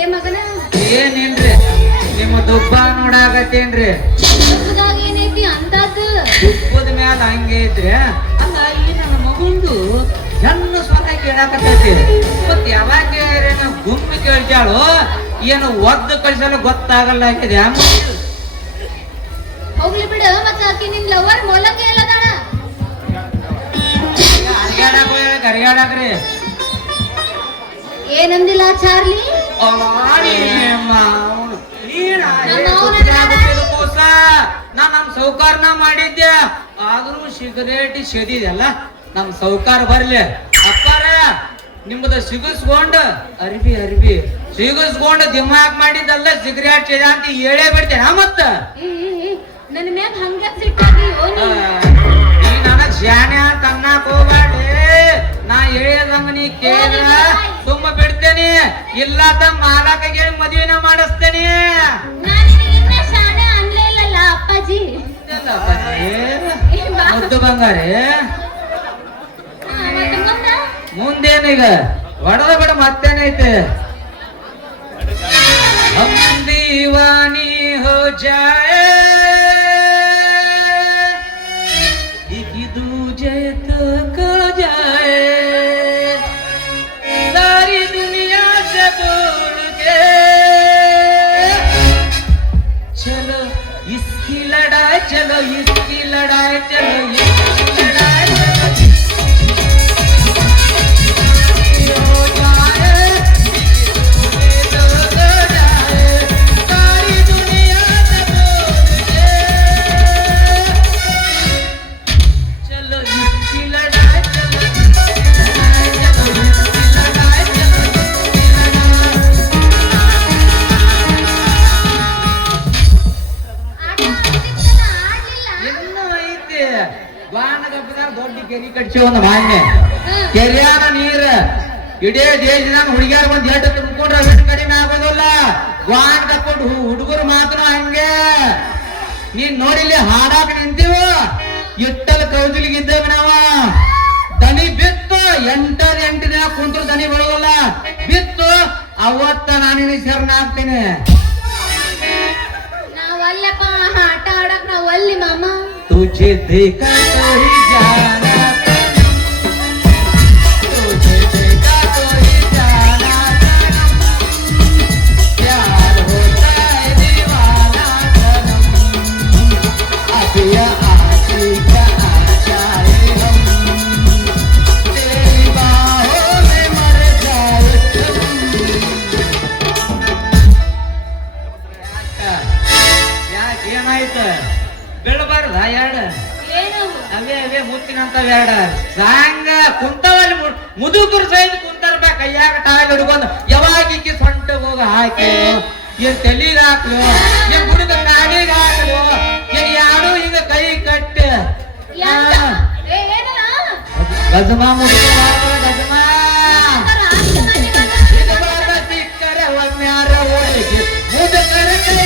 ಏನಿಲ್ಲ ಮಗನ. ಏನಿಲ್ರಿ, ನಿಮ್ಮ ದುಬ್ಬ ನೋಡಾಕತ್ತೇನ್ರಿ. ದುಬ್ಬದಾಗ ಏನೈತಿ ಅಂತದ್ದು? ದುಬ್ಬದ ಮ್ಯಾಲ ಹಂಗೆ ಐತ್ರಿ. ಅಲ್ಲ ಈ ನನ್ನ ಮಗುಂದು ಹೆಣ್ಣು ಸ್ವರ ಕೇಳಾಕತ್ತೈತಿ. ಮತ್ ಯಾವಾಗ ಗುಮ್ಮಿ ಕೇಳ್ತಾಳು, ಏನು ಒದ್ದು ಕಳ್ಸಲು ಗೊತ್ತಾಗಲ್ಲ ಆಗಿದೆ. ಹೋಗ್ಲಿ ಬಿಡು. ಮತ್ತ ಆಕಿ ನಿನ್ ಲವರ್ ಮೊಲಂಗಿ ಎಲ್ಲದಾಳ? ಕರಿಗಾಡಾಕ್ರಿ. ಏನಂದಿಲ್ಲ ಚಾರ್ಲಿ? ನಾ ನಮ್ ಸೌಕಾರನ ಮಾಡಿದ್ದೆ, ಆದ್ರೂ ಸಿಗರೇಟ್ ಸೇದಿದೆಲ್ಲ. ನಮ್ ಸೌಕಾರ ಬರ್ಲಿ. ಅಪ್ಪಾರ ನಿಮ್ದ ಸಿಗಿಸ್ಕೊಂಡ್ ಅರ್ಬಿ ಸಿಗಿಸ್ಕೊಂಡ್ ದಿಮಾಕ್ ಮಾಡಿದ್ದಲ್ಲ, ಸಿಗರೇಟ್ ಸೇದ ಅಂತ ಹೇಳೇ ಬಿಡ್ತೇನೆ. ಮತ್ತ ನನ್ನ ಮ್ಯಾಗ ಹಂಗ ಸಿಟ್ಟಾಗಿಯೋ ನೀ ನನಗ್ ಶಾಣೆ ಅಂತ ಅನ್ನಕ್ ಹೋಗ್ಬೇಡಿ. ನಾ ಹೇಳಿದಂಗ ನೀ ಕೇಳಿದ್ರ ಸುಮ್ಮ ಬಿಡ್ತೇನೆ, ಇಲ್ಲ ಮಾಲಕ ಹೇಳಿ ಮದುವೆನ ಮಾಡಿಸ್ತೇನೆ. ಅಪ್ಪಾಜಿ ಮುದ್ದು ಬಂಗಾರಿ, ಮುಂದೇನೀಗ ಹೊಡೆದ ಬಿಡ ಮತ್ತೇನೈತೆ. ಹಮ್ ದೀವಾನಿ ಹೋ ಜಾಯೆ दूजे तक जाए, सारी दुनिया से बोल के चलो इसकी लड़ाई, चलो इसकी लड़ाई, चलो इसकी लड़ाई हो जाए, दूजे तक जाए, सारी दुनिया से बोल के चलो इसकी लड़ाई, चलो इसकी लड़ाई, चलो इसकी लड़ाई, चलो इसकी लड़ाई. ಇನ್ನೂ ಐತಿ. ಗಾನಗಪ್ಪದಾಗ ದೊಡ್ಡ ಕೆರಿ ಕಟ್ಸಿ ಒಂದು ಮಾನ್ಯ ಕೆರಿಯಾನ ನೀರ ಇಡೇ ದೇಶದಾಗ ಹುಡುಗಿಯಾರ ಬಂದು ಎಟ್ಟು ತುಂಬಿಕೊಂಡ್ರೆ ಅಷ್ಟು ಕಡಿಮೆ ಆಗೋದಿಲ್ಲ. ಗಾನ್ ಕಪ್ಕೊಂಡು ಹುಡುಗರು ಮಾತ್ರ ಹಂಗೆ. ನೀನ್ ನೋಡಿಲ್ಲಿ ಹಾಡಾಕ ನಿಂತೀವ, ಇಟ್ಟಲ್ ಕೌಜಲಿಗಿದ್ದೇವೆ ನಾವ. ದನಿ ಬಿತ್ತು, ಎಂಟು ದಿನ ಕುಂತ್ರು ದನಿ ಬರೋಲ್ಲ. ಬಿತ್ತು ಅವತ್ತ ನಾನಿನ ಶರಣಾಗ್ತೇನೆ. ನಾವಲ್ಲಪ್ಪ ಆಟ ಆಡಕ್ ನಾವಲ್ಲಿ ಮಾಮ. ತುझे देखा तो ही जाना, तुझे देखा तो ही जाना, प्यार होता है दीवाना सनम, अभी आशिक आशाए हम, तेरी बाहों में मर जाए ಏನಾಯ್ತು? ಬೆಳಬಾರ್ದ ಎರಡು ಅವೇ ಮುತ್ತಿನಂತ ಬೇಡ ಸಾಂಗ ಕುಂತವಲ್ಲಿ ಮುದುಕರು ಸಹಿತ ಕುಂತರ್ಬೇಕ. ಕೈಯಾಗ ಟಾಯ್ಲ್ ಹಿಡ್ಕೊಂಡು ಯಾವಾಗ ಸೊಂಟ ಹೋಗ ಹಾಕಿ ಏನ್ ತಲಿಗ ಹಾಕ್ಲು, ಏನ್ ಹುಡುಗ ನಾಡಿಗೆ ಹಾಕ್ಲು, ಏನ್ ಯಾರು ಈಗ ಕೈ ಕಟ್ಟಿ ಗಜಮಾ ಮುಡುಕ ಗಜಮಾ ಸಿಕ್ಕರೆ ಒಮ್ಮ್ಯಾರ ಹೋಳಿಗೆ ಮುದುಕರ ಕೈ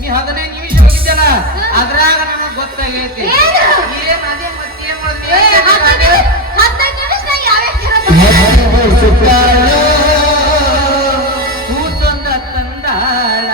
ನೀ 15 ನಿಮಿಷ ಹೋಗಿದ್ದಲ್ಲ, ಅದ್ರಾಗ ನನಗ್ ಗೊತ್ತಾಗೈತಿ ಏನ್ ಅದೇ ಮತ್ತೆ ಏನ್ ಕೂತೊಂದ ತಂದಾಳ.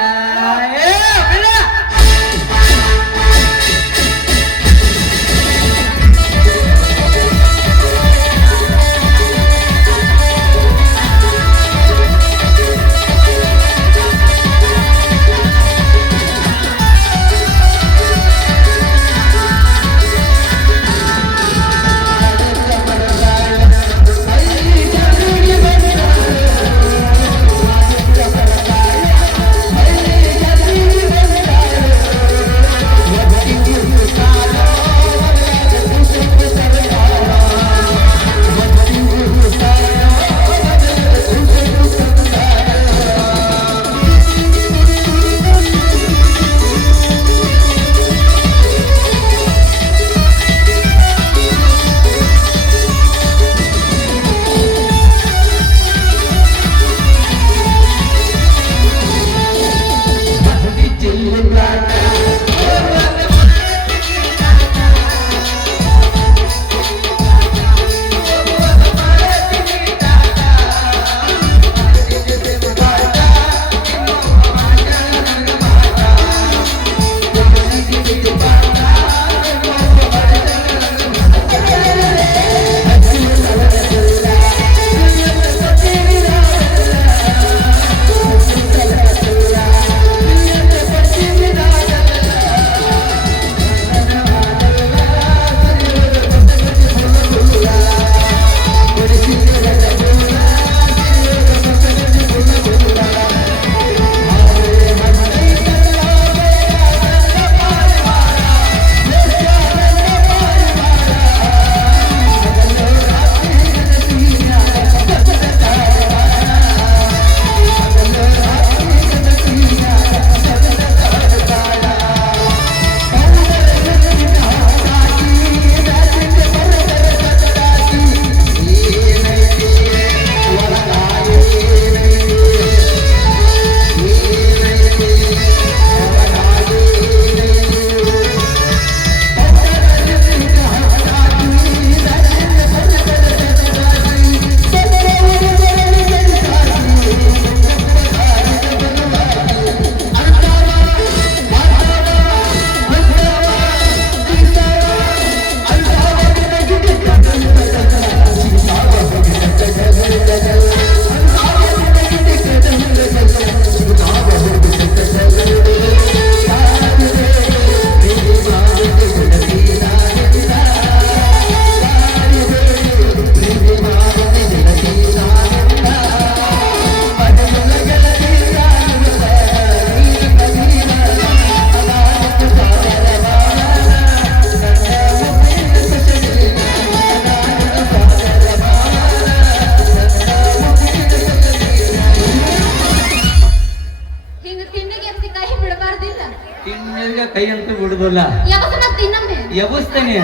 ಯೋಗ ಕೈ ಅಂತ ಬಿಡುದಿಲ್ಲ. ಯಾವತ್ತೂ ಇನ್ನೊಮ್ಮೆ ಎಬಸ್ತೇನೆ.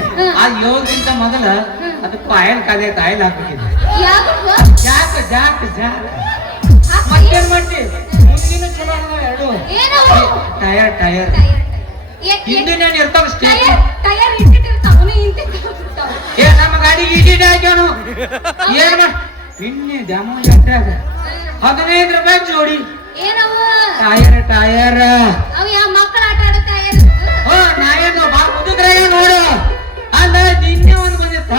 ಆ ಯೋಗಕ್ಕಿಂತ ಮೊದಲ ಅದಕ್ಕೂ ಆಯಲ್ ಕಾಲೇ ಆಯಲ್ ಹಾಕ್ಬಿಟ್ಟಿದ್ದೆ. ಯಾಕಪ್ಪ? ಜಾಕ್ ಜಾಕ್ ಜಾಕ್ ಮತ್ತೇನ್ ಮಾಡ್ತಿ? ಮುಂದಿನ ಚಲೋ ಅದಾವ ಎರಡು. ಏನವು? ಟಯರ್ ಟಯರ್ ಹಿಂದಿನ ಇರ್ತಾವ ಸ್ಟೇಟ್. ಟಯರ್ ಇಟ್ಟಿರ್ತಾವ ಇಂತಿರ್ತಾವ. ಏ ನಮ್ಮ ಗಾಡಿಗೆ ಈಟಿದೆ ಹಾಕ್ಯಾನು. ಏನ್ ಮಾಡ್ ನಿನ್ನೆ ದ್ಯಾಮ ಜಾತ್ರ್ಯಾಗ 15 ರೂಪಾಯಿ ಜೋಡಿ ಏನವು? Tyre tyre. ಅವ ಯಾವ ಮಕ್ಕಳ ಆಟ ಆಡೋ ಟಯರ್? ನಾ ಏನು ಬಾ ಮುದುಕ್ರಾಗ ನೋಡು. ಅಲ್ಲ ನಿನ್ನೆ ಒಂದು ಬಂದಿತ್ತ,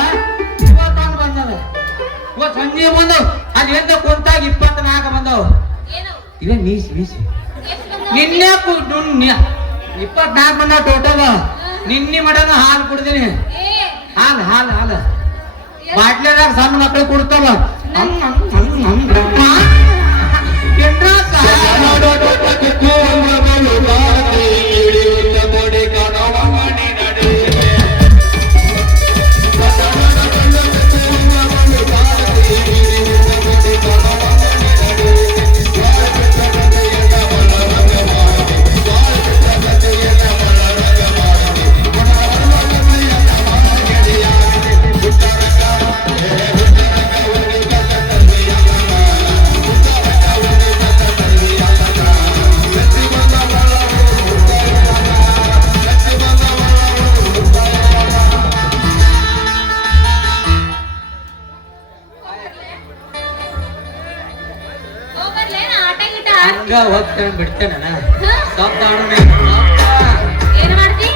ಇವತ್ತೊಂದು ಬಂದದ. ಇವತ್ತು ಸಂಜೆ ಬಂದವ್. ಅಲ್ಲಿ ಎಂತ ಕುಂತಾಗ 24 ಬಂದವ್. ಏನವು? ಇವೇ ಮೀಸಿ ಮೀಸಿ ನಿನ್ನೆ 24 ಬಂದ ಟೋಟಲ್. ನಿನ್ನೆ ಮಟನ ಹಾಲು ಕುಡ್ದೀನಿ. ಹಾಲು ಹಾಲು ಹಾಲು ಬಾಟ್ಲಿಯಾಗ ಸಣ್ಣ ಮಕ್ಕಳು ಕುಡ್ತಾವ. ಹೋಗ್ತೇನೆ ಬಿಡ್ತೇನೆ ಶಬ್ದ ಏನ್ ಮಾಡ್ತಿ?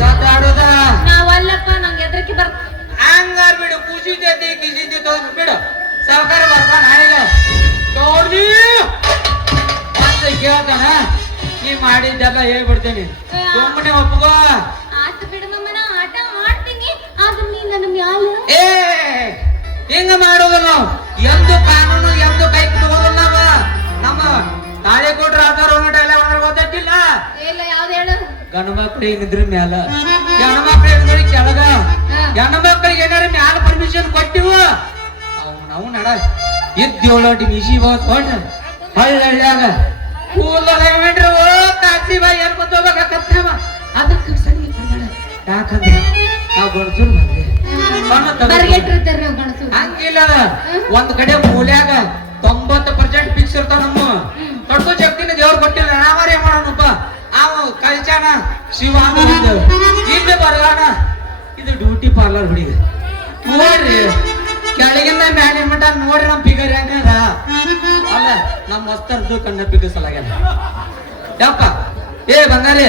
ಶಬ್ದ ಆಡೋದ ನಾವಲ್ಲಪ್ಪ, ನಂಗೆ ಎದ್ರಕ್ಕೆ ಬರ್ತ. ಹಂಗಾರ್ ಬಿಡು. ಖುಷಿದೈತಿ ಕಿಸಿದ್ದಿ ತೋರ್ಸ್ ಬಿಡು. ಸಾವುಕಾರ ಬರ್ತಾನ ಈಗ ನೋಡ್ದಿ ಮತ್ತೆ ಕೇಳ್ತಾನ. ನೀ ಮಾಡಿದ್ದೆಲ್ಲ ಹೇಳ್ಬಿಡ್ತೇನೆ. ಸುಮ್ಮನೆ ಒಪ್ಕೋ. ಆಟ ಬಿಡು ಮಮ್ಮ, ನಾ ಆಟ ಆಡ್ತೀನಿ. ಆದ್ರೆ ನೀ ನನ್ನ ಮ್ಯಾಲ ಏ ಹಿಂಗ ಮಾಡೋದು ನಾವು. ಎಂದು ಕಾನೂನು ಎಂದು ಕೈ ತಗೋದಲ್ಲ ನಾವ. ನಮ್ಮ ತಾಳೆ ಕೊಟ್ರ ಆಧಾರ ಡೈಲಾಗ್ ಗೊತ್ತಿಲ್ಲ. ಇಲ್ಲ, ಯಾವ್ದು ಹೇಳು? ಗಂಡು ಮಕ್ಳಿಗೆ ನಿದ್ರ ಮ್ಯಾಲ, ಹೆಣ್ಣು ಮಕ್ಳಿಗೆ ಕೆಳಗ. ಹೆಣ್ಣು ಮಕ್ಳಿಗೆ ಏನಾರ ಮ್ಯಾಲ ಪರ್ಮಿಷನ್ ಕೊಟ್ಟಿವ ನಾವು ನಡ ಇದ್ದೇಳೋಟಿ ಮಿಸಿ ಹೋದ್ ಹಳ್ಳ್ಯಾಗ ಕೂದಲೇನ್ರಿ ಓ ಕಾಸಿ ಬಾಯಿ ಏನ್ ಗೊತ್ತೋಗ್ಬೇಕತ್ತವ. ಅದಕ್ಕೆ ಸರಿ ಕೊಡ್ಬೇಡ. ಯಾಕಂದ್ರೆ ನಾವು ಗಣಸೂರ್ ಮಂದಿ ಬರ್ಗೆಟ್ಟಿರ್ತಾರ ನಾವು ಗಣಸು. ಹಂಗಿಲ್ಲ. ಒಂದ್ ಕಡೆ ಮೂಲ್ಯಾಗ 90% ಫಿಕ್ಸ್ ಇರ್ತಾವ. ನಮ್ಮ ತೊಡ್ಕೋ ಶಕ್ತಿನ ದೇವ್ರು ಕೊಟ್ಟಿಲ್ಲ. ನಾವಾರೇ ಮಾಡೋಣಪ್ಪ. ಅವ ಕಲ್ಚಾಣ ಶಿವ ಇಲ್ಲಿ ಬರಗಾಣ. ಇದು ಡ್ಯೂಟಿ ಪಾರ್ಲರ್ ಹುಡುಗ ನೋಡ್ರಿ. ಕೆಳಗಿಂದ ಮ್ಯಾಲೆ ಮಟ್ಟ ನೋಡ್ರಿ ನಮ್ ಫಿಗರ್ ಹೆಂಗದ. ಅಲ್ಲ ನಮ್ ಮಸ್ತರ್ದು ಕಣ್ಣ ಬಿಗಿಸಲಾಗ್ಯದ ಯಪ್ಪ. ಏ ಬಂಗಾರಿ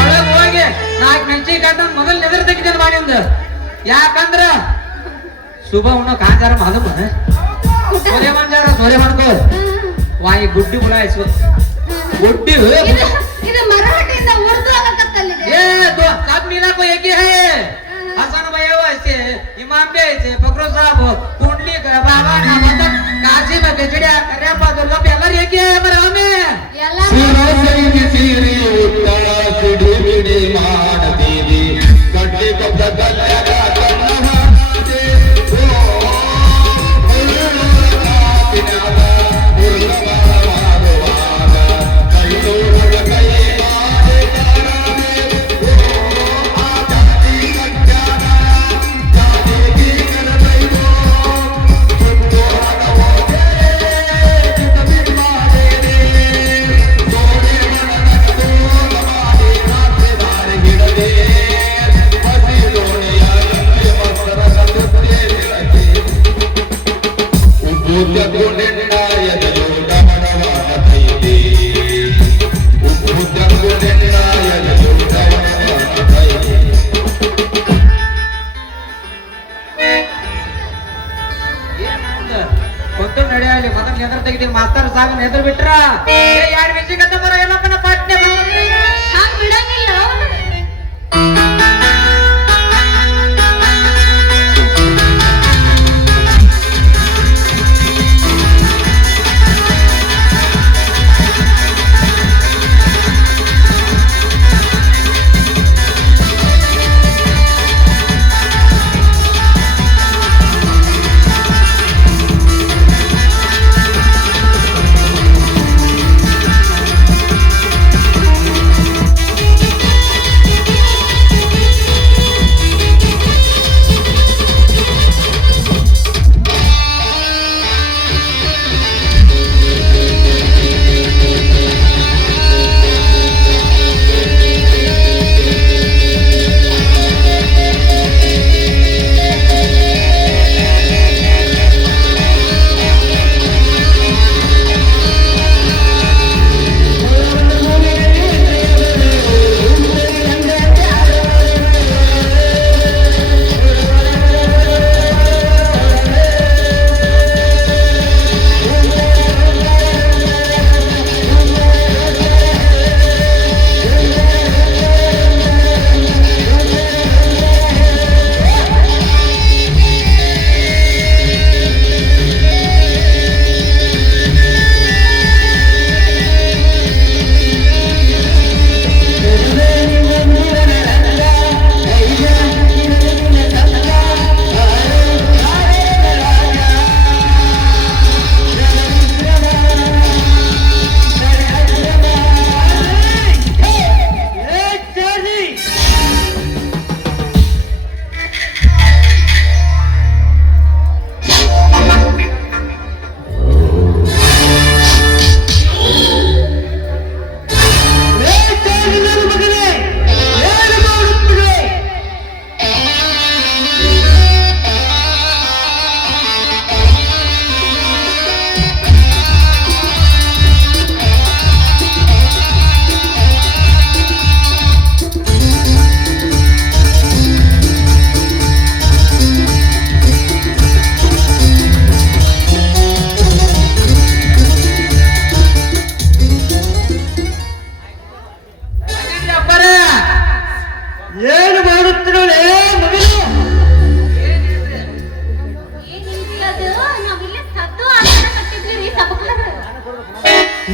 ಒಳಗ್ ಹೋಗಿ 4 ಮೆಣಸಿನ ಕಾಟ ಮೊದಲು ನೆದರ್ ತೆಗಿತೇನೆ ಮಾಡಿ ಅಂದ. ಯಾಕಂದ್ರ ಶುಭ ಉಣ್ಣೋ ಕಾಂಜಾರ ಮಾಲೂಮ ಸೊರೆ ಮಂಜಾರ ಸೊರೆ ಮಾಡ್ಕೋ. ವಾಯಿ ಗುಡ್ಡಿ ಬುಳಾಯಿಸು ಗುಡ್ಡಿ ಇದು ಮರಾಠಿಯಿಂದ ಉರ್ದು ಆಗಕತ್ತಲ್ಲಿದೆ. ए तो सब मीना को एक ही है. हसन भैया ऐसे, इमाम भी ऐसे, फकरो साहब कुंडली बाबा ना मतलब काशी में खिचड़िया करे पादुल्ला पेलर एक ही है हमारे हमें. ಎಲ್ಲ ಸಿರಸರಿಗೆ ಸಿರಿ ಉತ್ತರ ಸಿಡಿ ಬಿಡಿ ಮಾಡತೀವಿ ಗಡ್ಡಿ ಕೊಟ್ಟ ಗಲ್ಲಗ ಕಣ್ಣವ ನಡೆಯಲಿ ಮೊದಲು ನೆದರ್ ತೆಗಿತೀವಿ. ಮಾಸ್ತರ್ ಸಾಗ ನೆದರ್ ಬಿಟ್ರ ಯಾರು ಮೆಚ್ಚಿಕತ್ತ ಬರೋ ಎಲ್ಲಪ್ಪನ ಪಾಟ್ನೆ ಹಂಗ್ ಬಿಡಂಗಿಲ್ಲ ಅವ್ರು.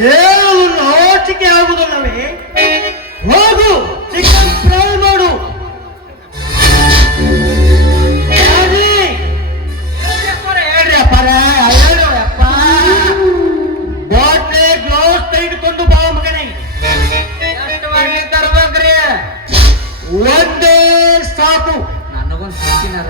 ಹೇಳಲು ನಾಚಿಕೆ ಆಗುವುದಿಲ್ಲವೇ? ಹೋಗು, ಚಿಕನ್ ಫ್ರೈ ಮಾಡು. ಹೇಳ್ರಿ ಅಪ್ಪಾರ, ಹೇಳಪ್ಪ. ಬಾಟ್ಲೆ ಗ್ಲೌಸ್ ತೆಗೆದುಕೊಂಡು ಬಾ ಮಗನೇ. ಎಷ್ಟು ಮಾಡ್ಲಿ ತರ್ಬೇಕ್ರಿ? ಒಂದೇ ಸಾಕು. ನನಗೊಂದು ಸಿಕ್ಕಿನಾರ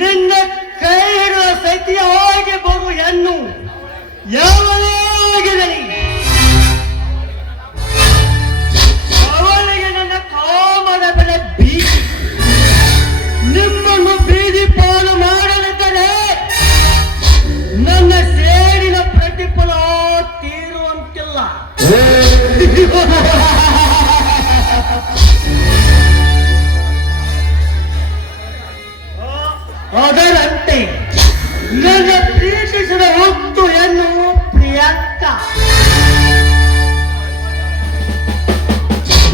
ನಿನ್ನ ಕೈ ಹಿಡಿದ ಸತಿಯಾಗಿ ಬರು ಹೆಣ್ಣು ಯಾವನೇ ಆಗಿರಲಿ, ಅವಳಿಗೆ ನನ್ನ ಕಾಮದ ಬೆಲೆ ಬೀಸಿ ನಿಮ್ಮನ್ನು ಬೀದಿ ಪಾಲು ಮಾಡಲಿದ್ದರೆ ನನ್ನ ಸೇಡಿನ ಪ್ರತಿಫಲ ತೀರುವಂತಿಲ್ಲ. ಅದರಂತೆ ನನ್ನ ಪ್ರೀತಿಸಿದ ಹೊತ್ತು ಹೆಣ್ಣು ಪ್ರಿಯಾಂಕ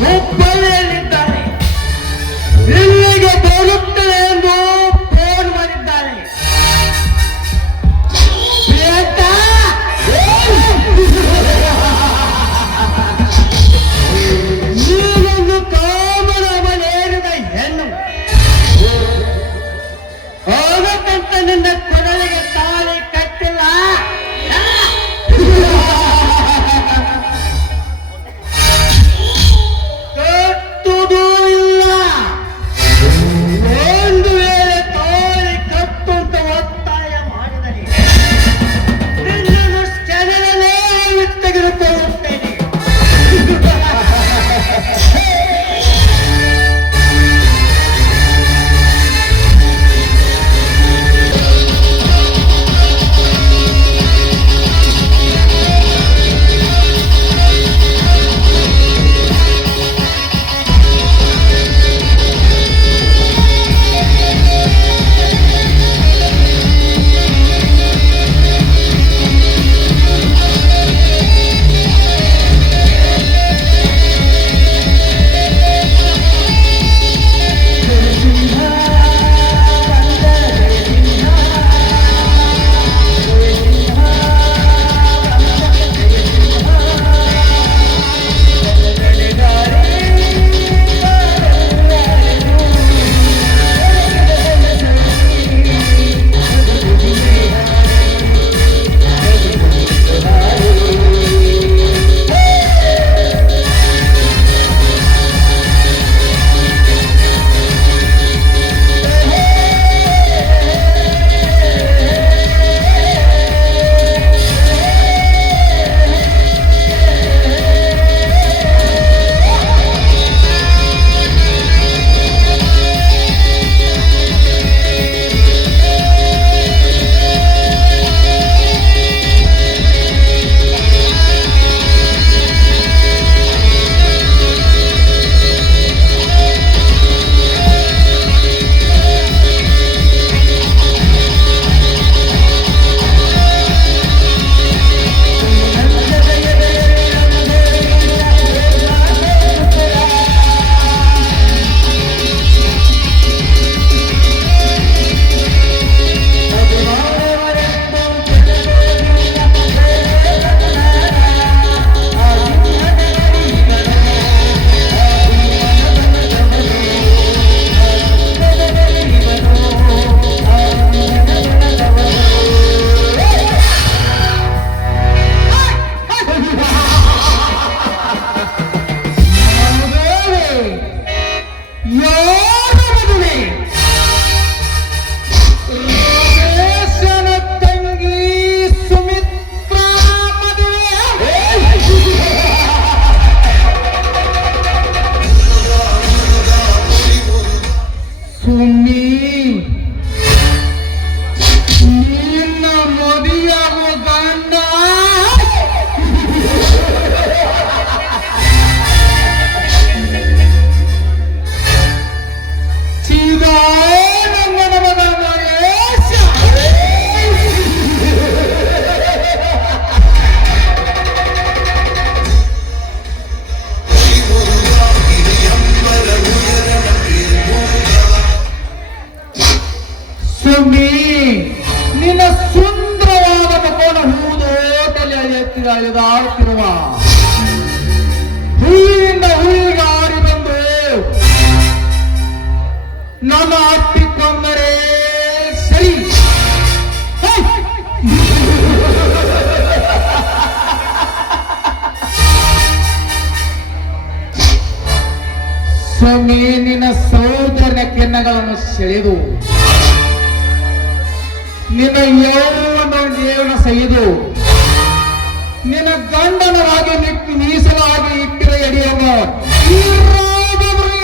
ಹುಬ್ಬಳ್ಳಿಯಲ್ಲಿದ್ದಾರೆ. ಇಲ್ಲಿಗೆ ಬರುತ್ತದೆ ಎಂದು ಫೋನ್ ಮಾಡಿದ್ದಾರೆ. ಪ್ರಿಯಾಂಕ ಅಲೆದಾಡುತ್ತಿರುವ ಹೂವಿನಿಂದ ಹೂವಿಗೆ ಆಡಿ ಬಂದು ನನ್ನ ಅಪ್ಪಿಕೊಂಡರೆ ಸರಿ. ಸಮೀನಿನ ಸೌಂದರ್ಯ ಕಿರಣಗಳನ್ನು ಸೆಳೆದು ನಿನ್ನ ಯೌವನ ಜೀವನ ಸೆಯ್ದು ನಿನ್ನ ಗಂಡನರಾಗಿ ಮೀಸಲಾಗಿ ಇಟ್ಟಿರ ಎಡಿಯನ್ನು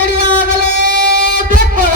ಎಡಿಯಾಗಲೇಬೇಕು.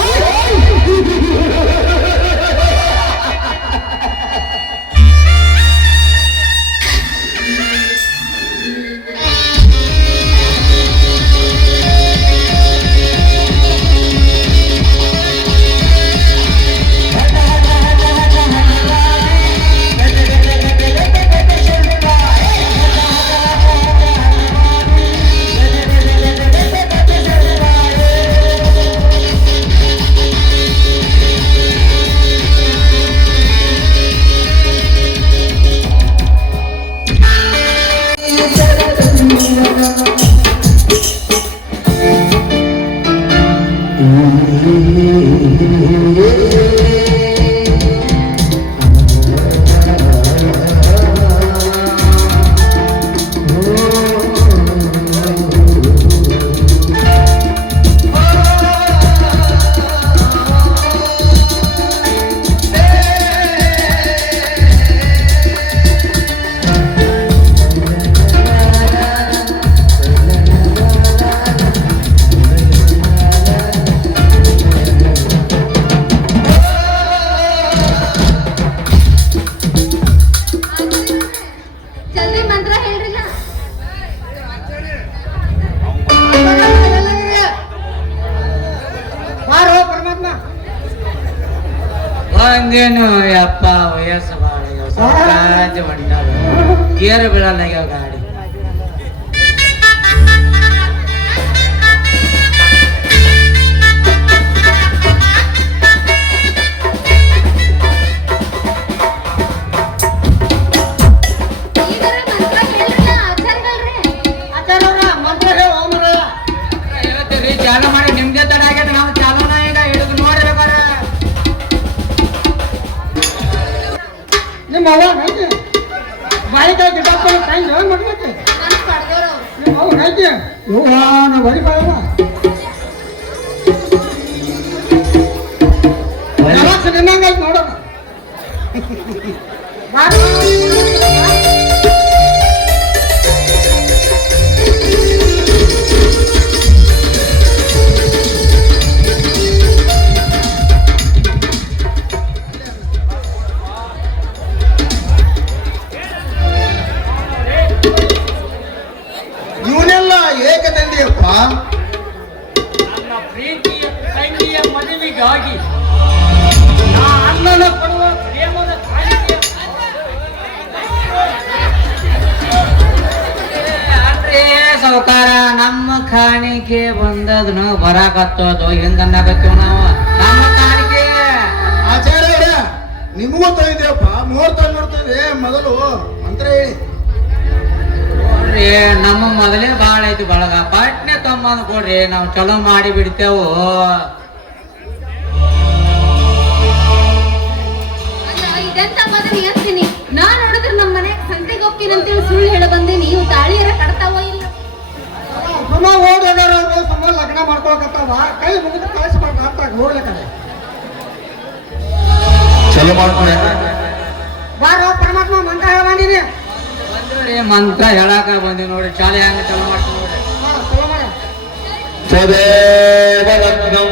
ಜಲ್ದಿ ಮಂತ್ರ ಹೇಳ್ರಿಲ್ಲ. ಪರಮಾತ್ಮ ಒಂದೇನು ಯಪ್ಪ ವಯಸ್ಸು ಬಾಳ ಹೊಂಟಾಗ ಗೇರು ಬೀಳಲ್ಲ ಗಾಡಿ. ಈಗಾರ ಮಂತ್ರ ಹೇಳ್ರಿಲ್ಲ ಆಚಾರ್ಯಗಳ್ರಿ. ಆಚಾರ್ಯವ್ರ ಮಂತ್ರ ಹೇಳಿ ಹೋಮರ ಹೇಳ್ತೀವಿ ಚಾಲು ಮಾಡಿ ನಿಮ್ದೇ ತಡ ಆಗ್ಯದ. ನಾವು ಚಾಲೂನ ಈಗ ಹಿಡಿದು ನೋಡ್ಬೇಕಾರ ನಿಮ್ಮ ಅವ್ವ ಐತಿ ಬಾಯಿಕಾಯಿ ಗಿಡಪ್ಪ ಕೈ ಜೋನ್ ಮಾಡ್ಬೇಕು. ನನ್ ಪಡ್ದವ್ರು ಅವ್ರು. ನಿಮ್ಮ ಅವ್ವ ಐತಿ ಯವ್ವ ನಾ ಬರಿ ಬಾಯವ್ವ ಯಾವಾಗ ನಿನ್ನಂಗೈತಿ ನೋಡೋಣ. ಇವನೆಲ್ಲ ಏಕದಂಡಿಯಪ್ಪ. ನನ್ನ ಪ್ರೀತಿಯ ತಂಗಿಯ ಮದುವೆಗಾಗಿ ನಾ ಅಣ್ಣನ ಕೊಡುವ ಪ್ರೇಮದ ಕಾಣಿಕೆ ಅಲ್ರಿ ಸೌಕಾರ. ನಮ್ಮ ಕಾಣಿಕೆ ಬಂದದ್ನು ಬರಾಕತ್ತೋದು ಹಿಂದನ್ನಾಗತ್ತೀವ ನಾವು. ನಮ್ಮ ಕಾಣಿಕೆ ಆಚಾರ್ಯ ನಿಮಗೂ ತಂದಿದ್ರಪ್ಪ. ಮುಹೂರ್ತ ನೋಡ್ತದೆ ಮೊದಲು ಮಂತ್ರ ಹೇಳಿ. ನೋಡ್ರಿ ನಮ್ಮ ಮೊದಲೇ ಬಾಳ ಐತಿ ಬಳಗ. ಪಟ್ನೆ ತೊಂಬಂದ್ ಕೊಡ್ರಿ, ನಾವು ಚಲೋ ಮಾಡಿ ಬಿಡ್ತೇವು. ಅಲ್ಲ ಇದೆಂತ ಮದುವೆ ಅಂತೀನಿ. ನಾನ್ ನೋಡಿದ್ರೆ ನಮ್ಮ ಮನ್ಯಾಗ ಸಂತೆಗೆ ಹೋಗ್ತೀನಂತೇಳಿ ಸುಳ್ಳು ಹೇಳ ಬಂದೆ. ನೀವು ತಾಳಿಯರ ಕಟ್ತಾವೋ ಇಲ್ಲ? ಸುಮ್ಮ ಓಡೋದಾರ ಸುಮ್ಮ ಲಗ್ನ ಮಾಡ್ಕೊಳಕತ್ತಾವ. ಕೈ ಮುಗಿದು ಕಳಿಸ್ಬೇಕು ಅಂತ ಹೋಗ್ಲಿಕ್ಕೆ ಚಲೋ ಮಾಡ್ಕೊಂಡ ಬಾರ ಪರಮಾತ್ಮ ಮಂತ್ರ ಹೇಳ ಬಂದಿನಿ. ಬಂದ್ರಿ ಮಂತ್ರ ಹೇಳಾಕ ಬಂದಿವಿ ನೋಡ್ರಿ. ಚಾಲೆ ಹೆಂಗ ಚಲೋ ಮಾಡ್ತೀವಿ ನೋಡ್ರಿ. ಚಲೋ ಮಾಡ ಸದೇವ ಲಗ್ನಂ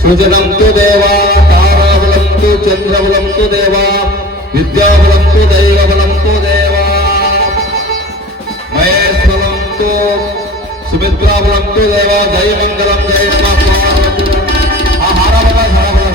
ಸುಜನಂ ತು ದೇವ ತಾರಾಬಲಂ ತು ಚಂದ್ರಬಲಂ ತು ದೇವ ವಿದ್ಯಾಬಲಂ ತು ದೈವಬಲಂ ತು ದೇವ ಮಹೇಶ್ವರಂ ತು ಸುಮಿತ್ರಾಬಲಂ ತು ದೇವ ದೈವಂಗಲಂ ಜೈ ನಮಃ. ಆ ಹಾರಬಲ ಹರಬಲ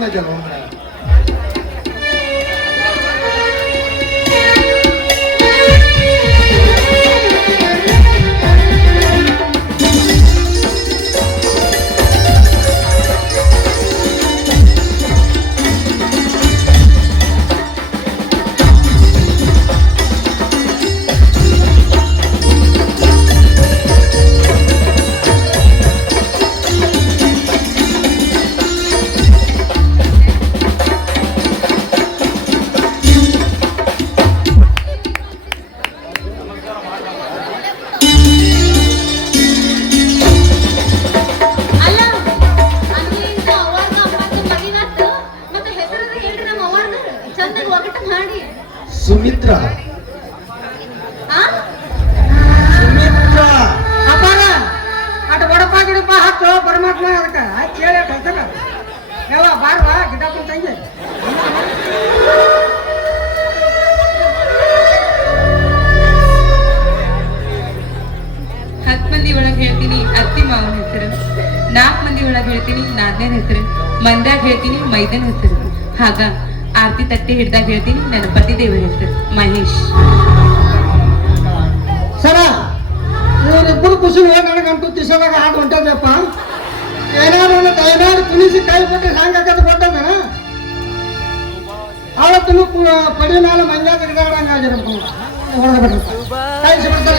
ಆರಾಮಿದ್ದಲ್ಲ ಅಲ್ಲ ಅಂದ್ರಿಂದ ಅವಾಗ ಅಪ್ಪಂದು ಮದಿನಾತು ಮತ್ತೆ ಹೆಸರದ ಹೇಳ್ರಿ ನಮ್ಮ ಅವ್ವಾರ್ನ ಚಂದಾಗ ಒಗಟ ಮಾಡಿ ಸುಮಿತ್ರ ಆ ಸುಮಿತ್ರ ಅಪ್ಪಾರ ಅಟ ಬಡಪ ಗಿಡಪ ಹತ್ತು ಪರಮಾತ್ಮ ಅದಕ್ಕೆ ಕೇಳಿ ಕಳ್ಸಕ ಯಾವ ಬಾರ್ವಾ ಗಿಡಪ್ಪ ತಂಗಿ ಹತ್ತು ಮಂದಿ ಒಳಗೆ ಹೇಳ್ತೀನಿ ಅತ್ತಿ ಮಾವನ ಹೆಸರು, 4 ಮಂದಿ ಒಳಗೆ ಹೇಳ್ತೀನಿ ನಾದ್ನೇನ ಹೆಸರು, ಮಂದ್ಯಾಗ ಹೇಳ್ತೀನಿ ಮೈದನ್ ಹೆಸರು, ಹಾಗ ಆರತಿ ತಟ್ಟೆ ಹಿಡ್ದಾಗ ಹೇಳ್ತೀನಿ ನನ್ನ ಪತಿ ದೇವರ ಹೆಸರು ಮಹೇಶ್. ಸರ ಇವರಿಬ್ಬರು ಖುಷಿ ನನಗಂತೂ ತಿಸದಾಗ ಹಾಡು ಹೊಂಟದಪ್ಪ ಏನಾದ್ರು ಒಂದು ದಯಮಾಡಿ ಕುಣಿಸಿ ಕೈ ಕೊಟ್ಟು ಹಂಗಾಗದು ಕೊಟ್ಟದನ ಅವತ್ತು ಪಡಿ ಮೇಲೆ ಮಂಜ ತೆಗೆದಾಡಂಗ ಆಗಿರಪ್ಪ ಕೈ ಸಿಡ್ತಾರೆ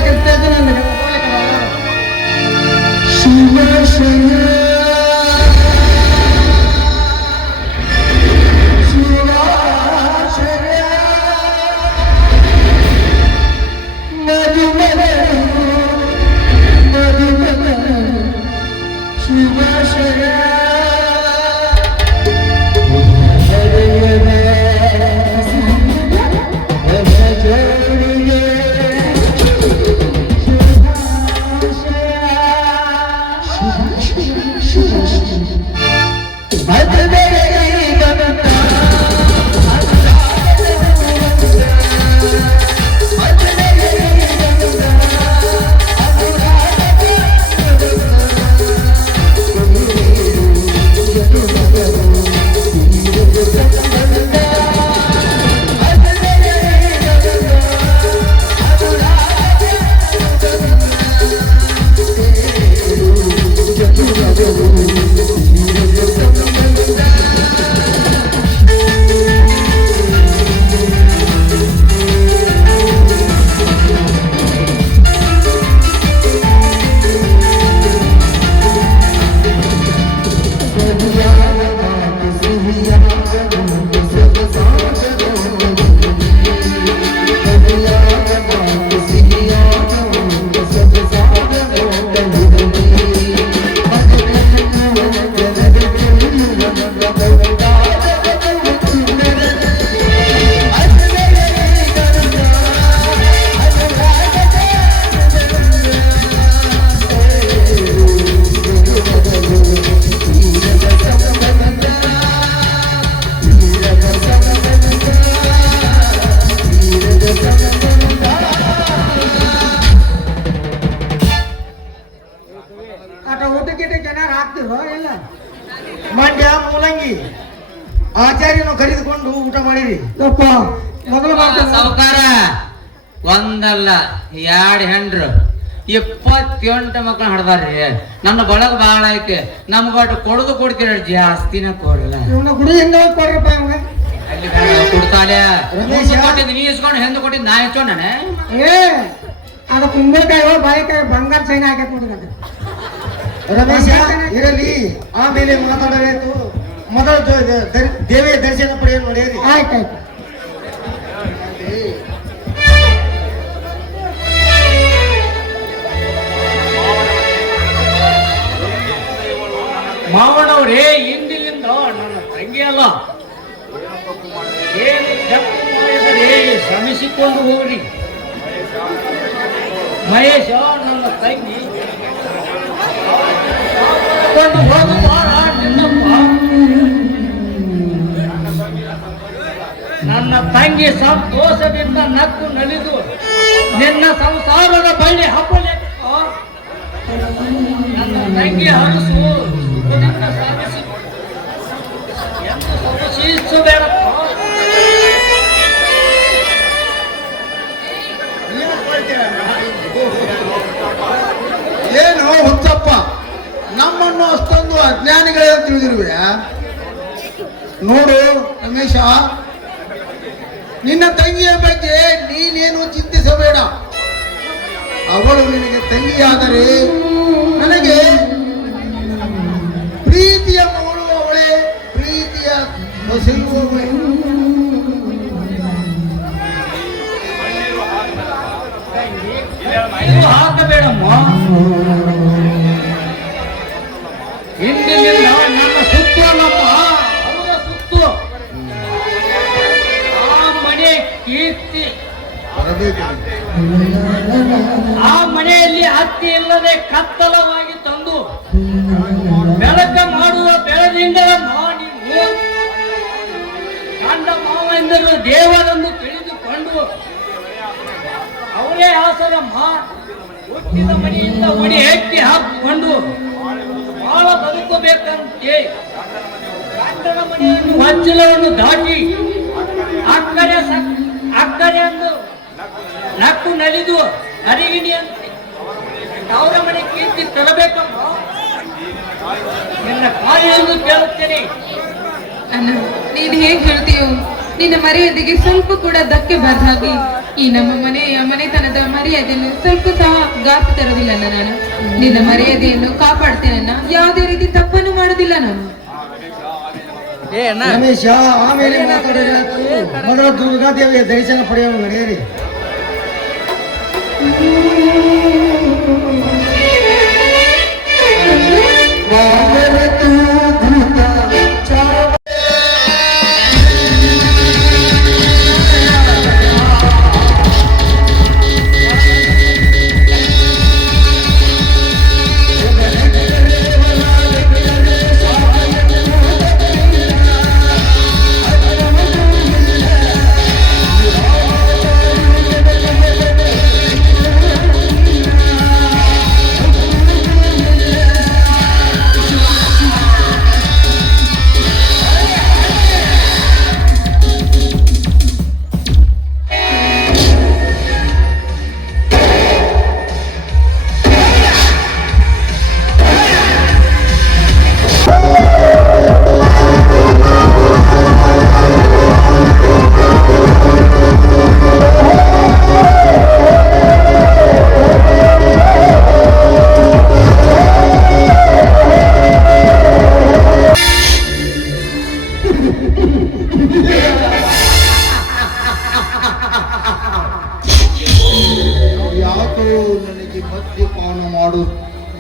ಮಂಡ್ಯ ಮೂಲಂಗಿ ಆಚಾರ್ಯನು ಕರೆದುಕೊಂಡು ಊಟ ಮಾಡಿರಿ ಯಪ್ಪ ಮೊದಲು ಸಾವುಕಾರ ಒಂದಲ್ಲ 2 ಹೆಂಡ್ರು 28 ಮಕ್ಳು ಹಡ್ದಾರ್ರಿ. ನನ್ನ ಬಳಗ ಬಾಳ ಐತೆ, ನಮ್ಗೊಟ್ಟು ಕೊಡುದು ಕೊಡ್ತೀರ ಜಾಸ್ತಿನ ಕೊಡಲ್ಲ. ಇವನ ಗುಡಿ ಹೆಂಗ ಕೊಡ್ರಪ್ಪ ಇವಾಗ ಅಲ್ಲಿ ಕೊಡ್ತಾಳೆ ಕೊಟ್ಟಿದ್ದು ನೀ ಇಸ್ಕೊಂಡು ಹೆಂದು ಕೊಟ್ಟಿದ್ದು ನಾ ಇಸ್ಕೊಂಡ ಏ ಅದು ಕುಂಬಳಕಾಯಿ ಬಾಯಿಕಾಯಿ ಬಂಗಾರ ಸೈನ್ ಹಾಕತ್ ನೋಡಿ ರಮೇಶ ಇರಲಿ, ಆಮೇಲೆ ಮಾತಾಡಬೇಕು. ಮೊದಲು ದೇವಿಯ ದರ್ಶನ ಪಡೆಯ ನೋಡಿ. ಆಯ್ತಾಯ್ತು. ಮಾವನವ್ರೇ, ಇಂದಿನಿಂದ ನನ್ನ ತಂಗಿ ಅಲ್ಲ, ಏನು ತಪ್ಪು ಮಾಡಿದರೆ ಶ್ರಮಿಸಿಕೊಂಡು ಹೋಗ್ರಿ. ಮಹೇಶ ನನ್ನ ತಂಗಿ ಕೊಂಡು ಹೋಗುವಾರ ನಿನ್ನಪ್ಪ. ನನ್ನ ತಂಗಿ ಸಂತೋಷದಿಂದ ನಕ್ಕು ನಲಿದು ನಿನ್ನ ಸಂಸಾರದ ಬಳ್ಳಿ ಹಬ್ಬಲೆ ನನ್ನ ತಂಗಿ ಹರಸು ನನ್ನ ಸಾಗಿಸಿ ಎಂದು ಅಂತ ತಿಳಿದಿರುವೆ. ನೋಡು ರಮೇಶ, ನಿನ್ನ ತಂಗಿಯ ಬಗ್ಗೆ ನೀನೇನು ಚಿಂತಿಸಬೇಡ. ಅವಳು ನಿನಗೆ ತಂಗಿಯಾದರೆ ನನಗೆ ಪ್ರೀತಿಯ ಮಗಳು ಅವಳೇ, ಪ್ರೀತಿಯ ಸೊಸೆಯು ಅವಳೇ. ಇದು ಹಾಕಬೇಡಮ್ಮ. ಇಂದಿನಿಂದ ನಮ್ಮ ಸುತ್ತು ಅಲ್ಲಮ್ಮ, ಅವರ ಸುತ್ತು. ಆ ಮನೆ ಕೀರ್ತಿ, ಆ ಮನೆಯಲ್ಲಿ ಹತ್ತಿ ಇಲ್ಲದೆ ಕತ್ತಲವಾಗಿ ತಂದು ಬೆಳಕ ಮಾಡುವ ಬೆಳದಿಂಗಳ ನೀವು ಗಂಡ ಮಾವೆಂದರು ದೇವರನ್ನು ತಿಳಿದುಕೊಂಡು ಅವರೇ ಆಸರಮ್ಮ. ಹುಟ್ಟಿದ ಮನೆಯಿಂದ ಒಡಿ ಎತ್ತಿ ಹಾಕಿಕೊಂಡು ಬಹಳ ಬದುಕಬೇಕಂತೆ ಗಂಡನ ಮನೆಯನ್ನು ವಜ್ಜಲವನ್ನು ದಾಟಿ ಅಕ್ಕರೆ ಎಂದು ನಕ್ಕು ನಲಿದು ಅರಿಗಿಣಿಯಂತೆ ಅವರ ಮನೆ ಕೀರ್ತಿ ತರಬೇಕಮ್ಮ. ನಿನ್ನ ಕಾರ್ಯವನ್ನು ಕೇಳುತ್ತೇನೆ. ಅಣ್ಣ, ನೀನ್ ಹೇಗ್ ಹೇಳ್ತೀಯೋ ನಿನ್ನ ಮರ್ಯಾದೆಗೆ ಸ್ವಲ್ಪ ಕೂಡ ಧಕ್ಕೆ ಬಾರದ ಹಾಗೆ ಈ ನಮ್ಮ ಮನೆತನದ ಮರ್ಯಾದೆಯನ್ನು ಸ್ವಲ್ಪ ಸಹ ಗಾತು ತರೋದಿಲ್ಲ ಅಣ್ಣ. ನಾನು ನಿನ್ನ ಮರ್ಯಾದೆಯನ್ನು ಕಾಪಾಡ್ತೇನನ್ನ, ಯಾವುದೇ ರೀತಿ ತಪ್ಪನ್ನು ಮಾಡೋದಿಲ್ಲ ನಾನು. ರಮೇಶ, ಆಮೇಲೆ ಮಾತಾಡಿದ್ರೆ ಮೊದಲ ದುರ್ಗಾದೇವಿಯ ದರ್ಶನ ಪಡೆಯಲು ನಡೆಯಿರಿ.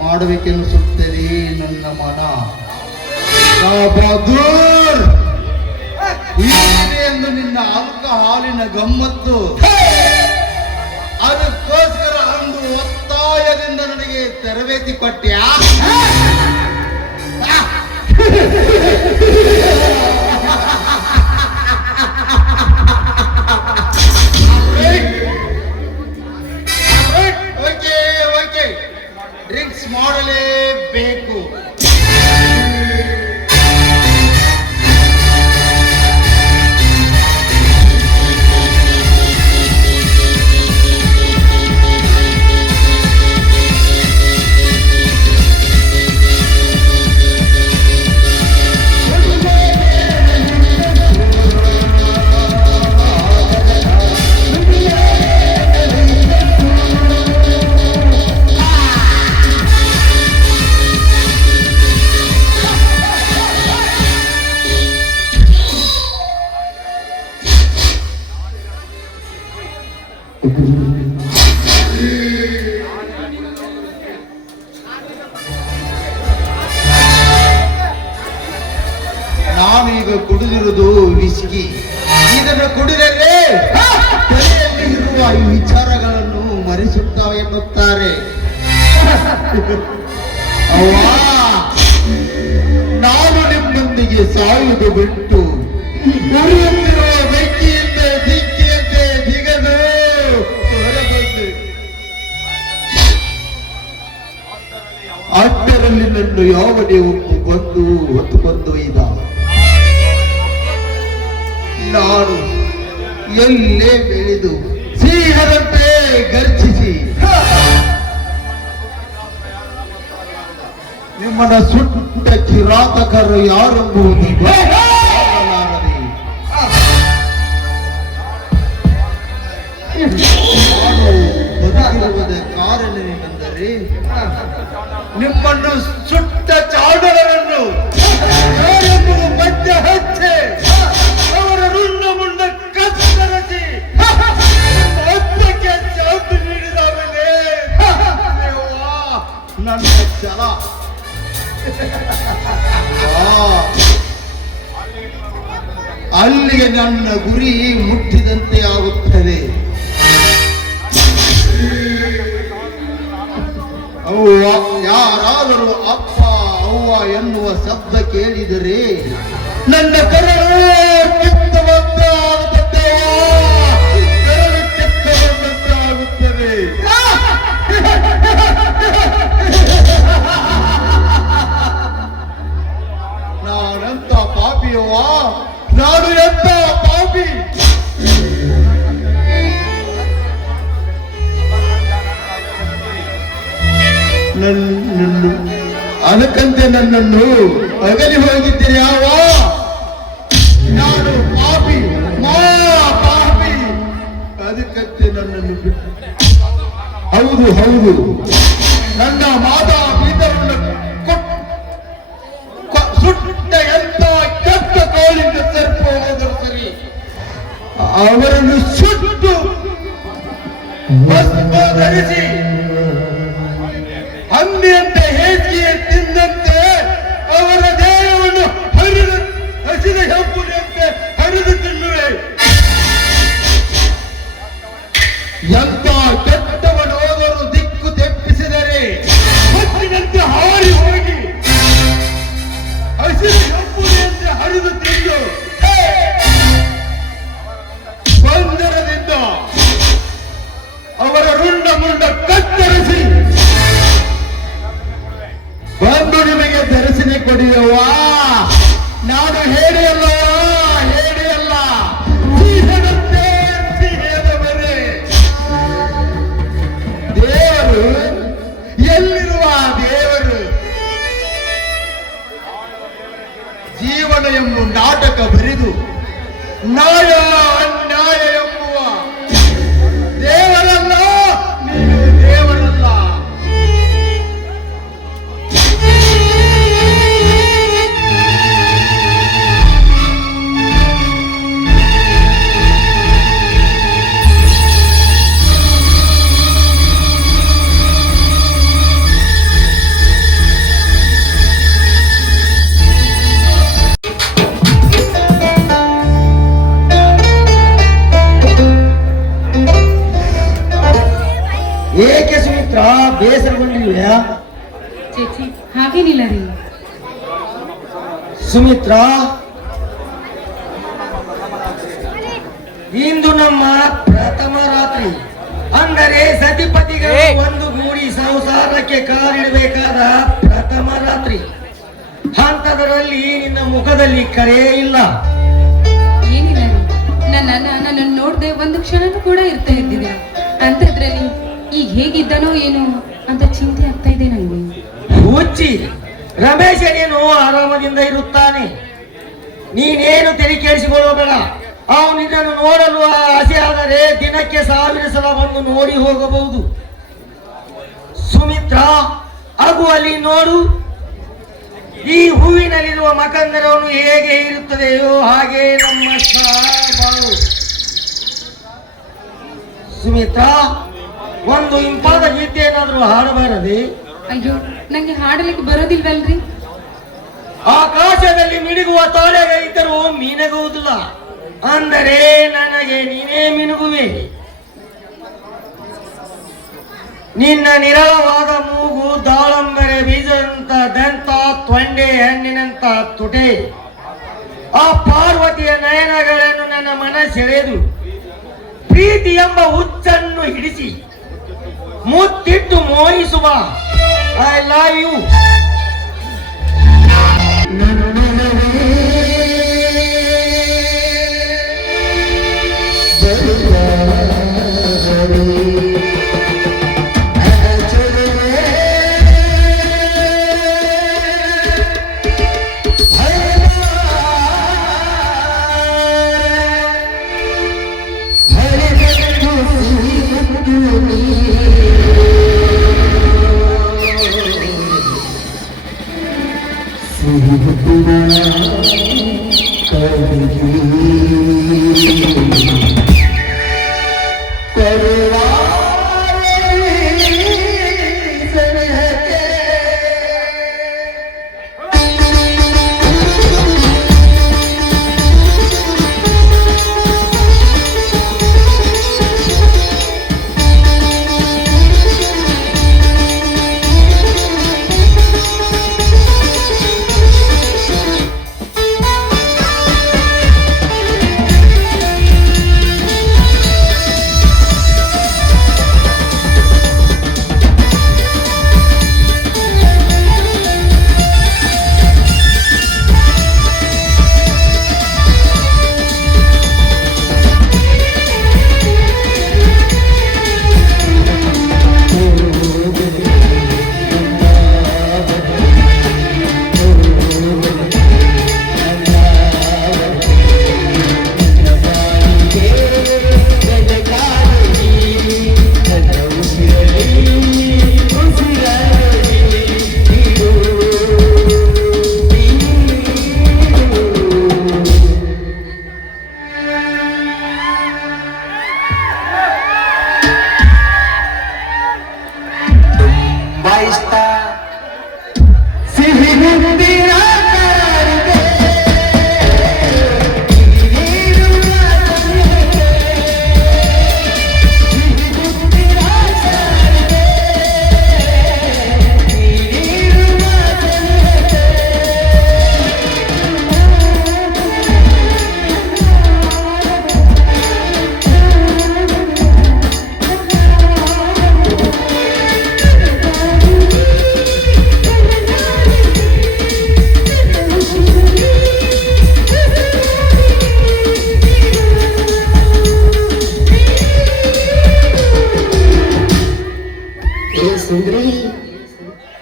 ಮಾಡಬೇಕೆನಿಸುತ್ತದೆ ನನ್ನ ಮನ. ಬಹದ್ದೂರ್, ಎಂದು ನಿನ್ನ ಅಲ್ಕ ಹಾಲಿನ ಗಮ್ಮತ್ತು. ಅದಕ್ಕೋಸ್ಕರ ಅಂದು ಒತ್ತಾಯದಿಂದ ನನಗೆ ತರಬೇತಿ ಕೊಟ್ಟ್ಯಾ? ಓಕೆ, ಡ್ರಿಂಕ್ಸ್ ಮಾಡಲೇಬೇಕು. ನಾವೀಗ ಕುಡಿದಿರುವುದು ವಿಸ್ಕಿ. ಇದನ್ನು ಕುಡಿದರೆ ತಲೆಯಲ್ಲಿ ಇರುವ ಈ ವಿಚಾರಗಳನ್ನು ಮರೆಸುತ್ತವೆ ಎನ್ನುತ್ತಾರೆ. ಅವ್ವಾ, ನಾನು ನಿಮ್ಮೊಂದಿಗೆ ಸಾಯುವುದು ಬಿಟ್ಟು ಉರಿಯುತ್ತಿರುವ ಬೆಂಕಿಯಂತೆ ದಿಕ್ಕಿಯಂತೆ ದಿಗದು ಹೊರಬಂದು ಅಷ್ಟರಲ್ಲಿ ನನ್ನ ಯಾವನೇ ಒಬ್ಬ ಬಂದು ಹೊತ್ತುಕೊಂಡು ಇದ್ದ. ನಾನು ಎಲ್ಲೇ ಬೆಳೆದು ಸಿಂಹದಂತೆ ಗರ್ಜಿಸಿ ನಿಮ್ಮ ನಮ್ಮನ ಸುಟ್ಟ ಕಿರಾತಕರು ಯಾರೆಂಬುದು ಗೊತ್ತಾಗಲಾರದೆ ಬದುಕಿರುವುದೇ ಕಾರಣವೇನೆಂದರೆ ನಿಮ್ಮನ್ನು ಸುಟ್ಟ ಚಾಡಲರನ್ನು ಯಾರೆಂಬುದು ಮಧ್ಯ ಹಚ್ಚೆ ಅವರ ರುಂಡ ಮುಂಡ ಕತ್ತರಿಸಿ ಹತ್ತಕ್ಕೆ ಚಾಪು ನೀಡಿದವನೇ ನನ್ನ ಛಲ. ಅಲ್ಲಿಗೆ ನನ್ನ ಗುರಿ ಮುಟ್ಟಿದಂತೆ ಆಗುತ್ತದೆ. ಅವ್ವ ಯಾರಾದರೂ ಅಪ್ಪ ಅವ್ವ ಎನ್ನುವ ಶಬ್ದ ಕೇಳಿದರೆ ನನ್ನ ಕರಳು ಕಿತ್ತವಂತೆ ಆಗುತ್ತದೆ. ಕರಳು ಕಿತ್ತವಂತೆ ಆಗುತ್ತದೆ. ನಾನೆಂತ ಪಾಪಿಯವ್ವ, ನಾನು ಎಂತ ಪಾಪಿ. ಅದಕ್ಕಂತೆ ನನ್ನನ್ನು ಅಗಲಿ ಹೋಗಿದ್ದೀರಿ ಯಾವ ನಾನು ಪಾಪಿ ಪಾಪಿ. ಅದಕ್ಕಂತೆ ನನ್ನನ್ನು ಬಿಟ್ಟು ಹೌದು ಹೌದು ನನ್ನ ಮಾತಾ ಪಿತರನ್ನು ಸುಟ್ಟ ಎಂತ ಕೆಟ್ಟ ಕೋಳಿಂದ ಸರ್ಪ ಹೋದರು ಸರಿ ಅವರನ್ನು ಸುಟ್ಟು ಭಸ್ಮ ಧರಿಸಿ ಹಂದಿಯಂತೆ ಹೇಸಿಗೆ ತಿಂದಂತೆ ಅವರ ದೇಹವನ್ನು ಹಸಿದ ಹೆಬ್ಬುಲಿಯಂತೆ ಹರಿದು ತಿನ್ನುವೆ. ಎಂತ ಕೆಟ್ಟವನು ಹೋದರು ದಿಕ್ಕು ತೆಪ್ಪಿಸಿದರೆ ಹತ್ತಿನಂತೆ ಹಾರಿ ಹೋಗಿ ಹಸಿದ ಹೆಬ್ಬುಲಿಯಂತೆ ಹರಿದು ತಿಂದು ಬಂದರದಿಂದ ಅವರ ರುಂಡ ಮುಂಡ ಕತ್ತರಿಸಿ ಬಂದು ನಿಮಗೆ ದರ್ಶನ ಕೊಡಿಯವ್ವಾ. ನಾನು ಹೇಳಿಯಲ್ಲ ಹೇಳಿಯಲ್ಲ ಸಿಹಿದಂತೆ ಸಿಹಿಯದವರೇ. ದೇವರು ಎಲ್ಲಿರುವ ದೇವರು ಜೀವನ ಎಂಬ ನಾಟಕ ಬರೆದು ನ್ಯಾಯ ಅನ್ಯಾಯ ಎಂಬುವ ದೇವರಲ್ಲ ನೀನು ದೇವರಲ್ಲ. ಏಕೆ ಸುಮಿತ್ರ ಬೇಸರಗೊಂಡಿಲ್ವೇ? ಚೇಚಿ ಹಾಗೇನಿಲ್ಲ ರೀ. ಸುಮಿತ್ರ, ಇಂದು ನಮ್ಮ ಪ್ರಥಮ ರಾತ್ರಿ, ಅಂದರೆ ಸತಿಪತಿಗಳು ಒಂದು ಗೂಡಿ ಸಂಸಾರಕ್ಕೆ ಕಾಲಿಡಬೇಕಾದ ಪ್ರಥಮ ರಾತ್ರಿ. ಅಂತದರಲ್ಲಿ ನಿನ್ನ ಮುಖದಲ್ಲಿ ಕರೆ ಇಲ್ಲ. ಏನಿಲ್ಲ ರೀ, ನನ್ನನ್ನು ನೋಡ್ದೆ ಒಂದು ಕ್ಷಣನೂ ಕೂಡ ಇರ್ತಾ ಇದ್ದಿದೆ. ಅಂತದ್ರಲ್ಲಿ ಈಗ ಹೇಗಿದ್ದಾನೋ ಏನೋ ಅಂತ ಚಿಂತೆ ಆಗ್ತಾ ಇದೆ ನನಗೆ. ಹುಚ್ಚಿ, ರಮೇಶ ನೀನು ಆರಾಮದಿಂದ ಇರುತ್ತಾನೆ. ನೀನೇನು ತಲೆ ಕೇಳಿಸಿಕೊಳ್ಳಬೇಡ. ಅವನು ನಿನ್ನನ್ನು ನೋಡಲು ಆಸೆ ಆದರೆ ದಿನಕ್ಕೆ 1000 ಸಲ ಬಂದು ನೋಡಿ ಹೋಗಬಹುದು. ಸುಮಿತ್ರ, ಹಾಗೂ ಅಲ್ಲಿ ನೋಡು, ಈ ಹೂವಿನಲ್ಲಿರುವ ಮಕಂದರವನ್ನು ಹೇಗೆ ಇರುತ್ತದೆಯೋ ಹಾಗೆ ನಮ್ಮ ಬಾಳು. ಸುಮಿತ್ರ, ಒಂದು ಇಂಪಾದ ಗೀತೆ ಏನಾದರೂ ಹಾಡಬಾರದೆ? ಅಯ್ಯೋ, ನಂಗೆ ಹಾಡಲಿಕ್ಕೆ ಬರೋದಿಲ್ವಲ್ರಿ. ಆಕಾಶದಲ್ಲಿ ಮಿನುಗುವ ತಾಳೆಗ ಇದ್ದರೂ ಮಿನುಗುವುದಿಲ್ಲ, ಅಂದರೆ ನನಗೆ ನೀನೇ ಮಿನುಗುವೆ. ನಿನ್ನ ನಿರಳವಾದ ಮೂಗು ದಾಳಂಬರೆ ಬೀಜದಂತ ದಂತ, ತೊಂಡೆ ಹಣ್ಣಿನಂತ ತುಟೆ, ಆ ಪಾರ್ವತಿಯ ನಯನಗಳನ್ನು ನನ್ನ ಮನಸ್ಸೆಳೆದು ಪ್ರೀತಿ ಎಂಬ ಹುಚ್ಚನ್ನು ಹಿಡಿಸಿ ಮುತ್ತಿಟ್ಟು ಮೋಹಿಸುವ ಐ ಲವ್ ಯು.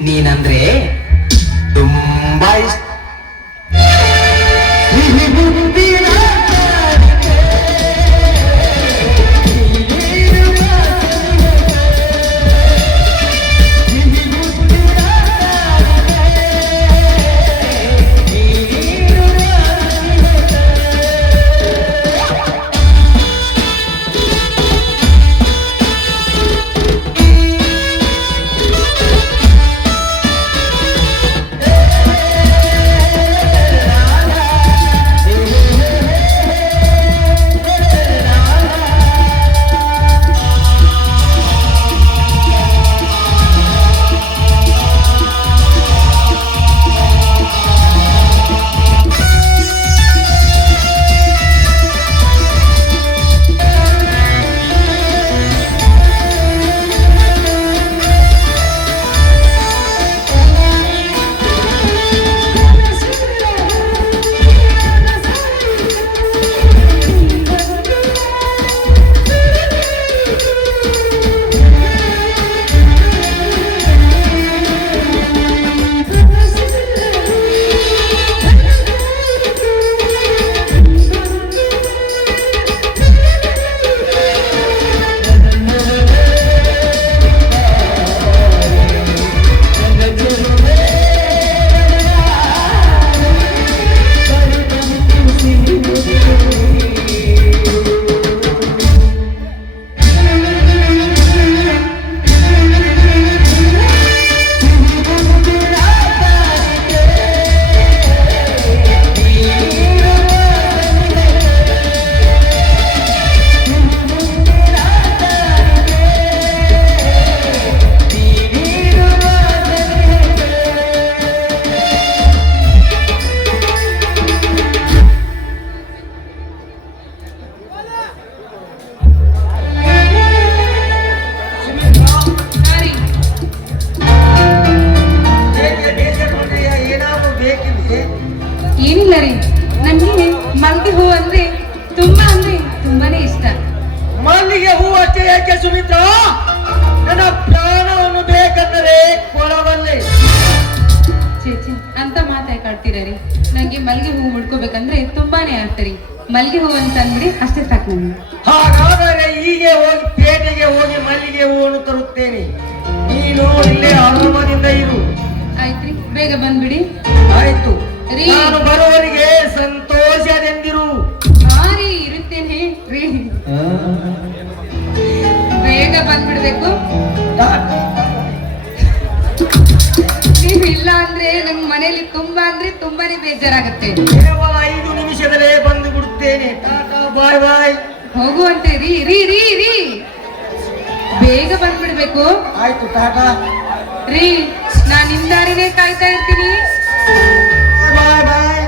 ನೀನಂದ್ರೆ ತುಂಬಾ ಇಷ್ಟ. ಏನಿಲ್ಲ ರೀ, ನನ್ಗೆ ಮಲ್ಗೆ ಹೂ ಅಂದ್ರೆ ತುಂಬಾನೇ ಇಷ್ಟ. ಮಲ್ಲಿಗೆ ಹೂ ಅಷ್ಟೇ ಯಾಕೆ ಸುಮಿತ್ರ, ನನ್ನ ಪ್ರಾಣವನ್ನು ಬೇಕಂದರೆ ಕೊಡಬಲ್ಲೆ. ಚೇಚಿ ಅಂತ ಮಾತಾಡ್ತೀರ ರೀ. ನಂಗೆ ಮಲ್ಗೆ ಹೂ ಮುಡ್ಕೋಬೇಕಂದ್ರೆ ತುಂಬಾನೇ ಆಡ್ತೀರಿ. ಮಲ್ಗೆ ಹೂ ಅಂತ ಅಂದ್ಬಿಡಿ, ಅಷ್ಟೇ ಸಾಕು ನನ್ಗೆ. ಹಾಗಾದರೆ ಹೀಗೆ ಹೋಗಿ ಪೇಟೆಗೆ ಹೋಗಿ ಮಲ್ಲಿಗೆ ಹೂವನ್ನು ತರುತ್ತೇನೆ. ನೀನು ಇಲ್ಲೇ ಆರಾಮದಿಂದ ಇರು. ಆಯ್ತ್ರಿ, ಬೇಗ ಬಂದ್ಬಿಡಿ. ಆಯ್ತು. ರೀ ನಾನು ಬರುವವರಿಗೆ ಸಂತೋಷದಿಂದಿರು. ಹಾ ರೀ ಇರುತ್ತೇನೆ ರೀ. ಬೇಗ ಬಂದ್ಬಿಡ್ಬೇಕು. ನೀವ್ ಇಲ್ಲ ಅಂದ್ರೆ ನಮ್ ಮನೇಲಿ ತುಂಬಾ ಅಂದ್ರೆ ತುಂಬಾನೇ ಬೇಜಾರಾಗತ್ತೆ. ಕೇವಲ 5 ನಿಮಿಷದಲ್ಲೇ ಬಂದು ಬಿಡುತ್ತೇನೆ. ಟಾಟಾ ಬಾಯ್ ಬಾಯ್. ಹೋಗುವಂತೆ ರೀ ರೀ ರೀ ರೀ ಬೇಗ ಬಂದ್ಬಿಡ್ಬೇಕು. ಆಯ್ತು ಟಾಟಾ ರೀ ನಾನ್ ನಿಮ್ ದಾರಿನೇ ಕಾಯ್ತಾ ಇರ್ತೀನಿ. ಬಾಯ್ ಬಾಯ್.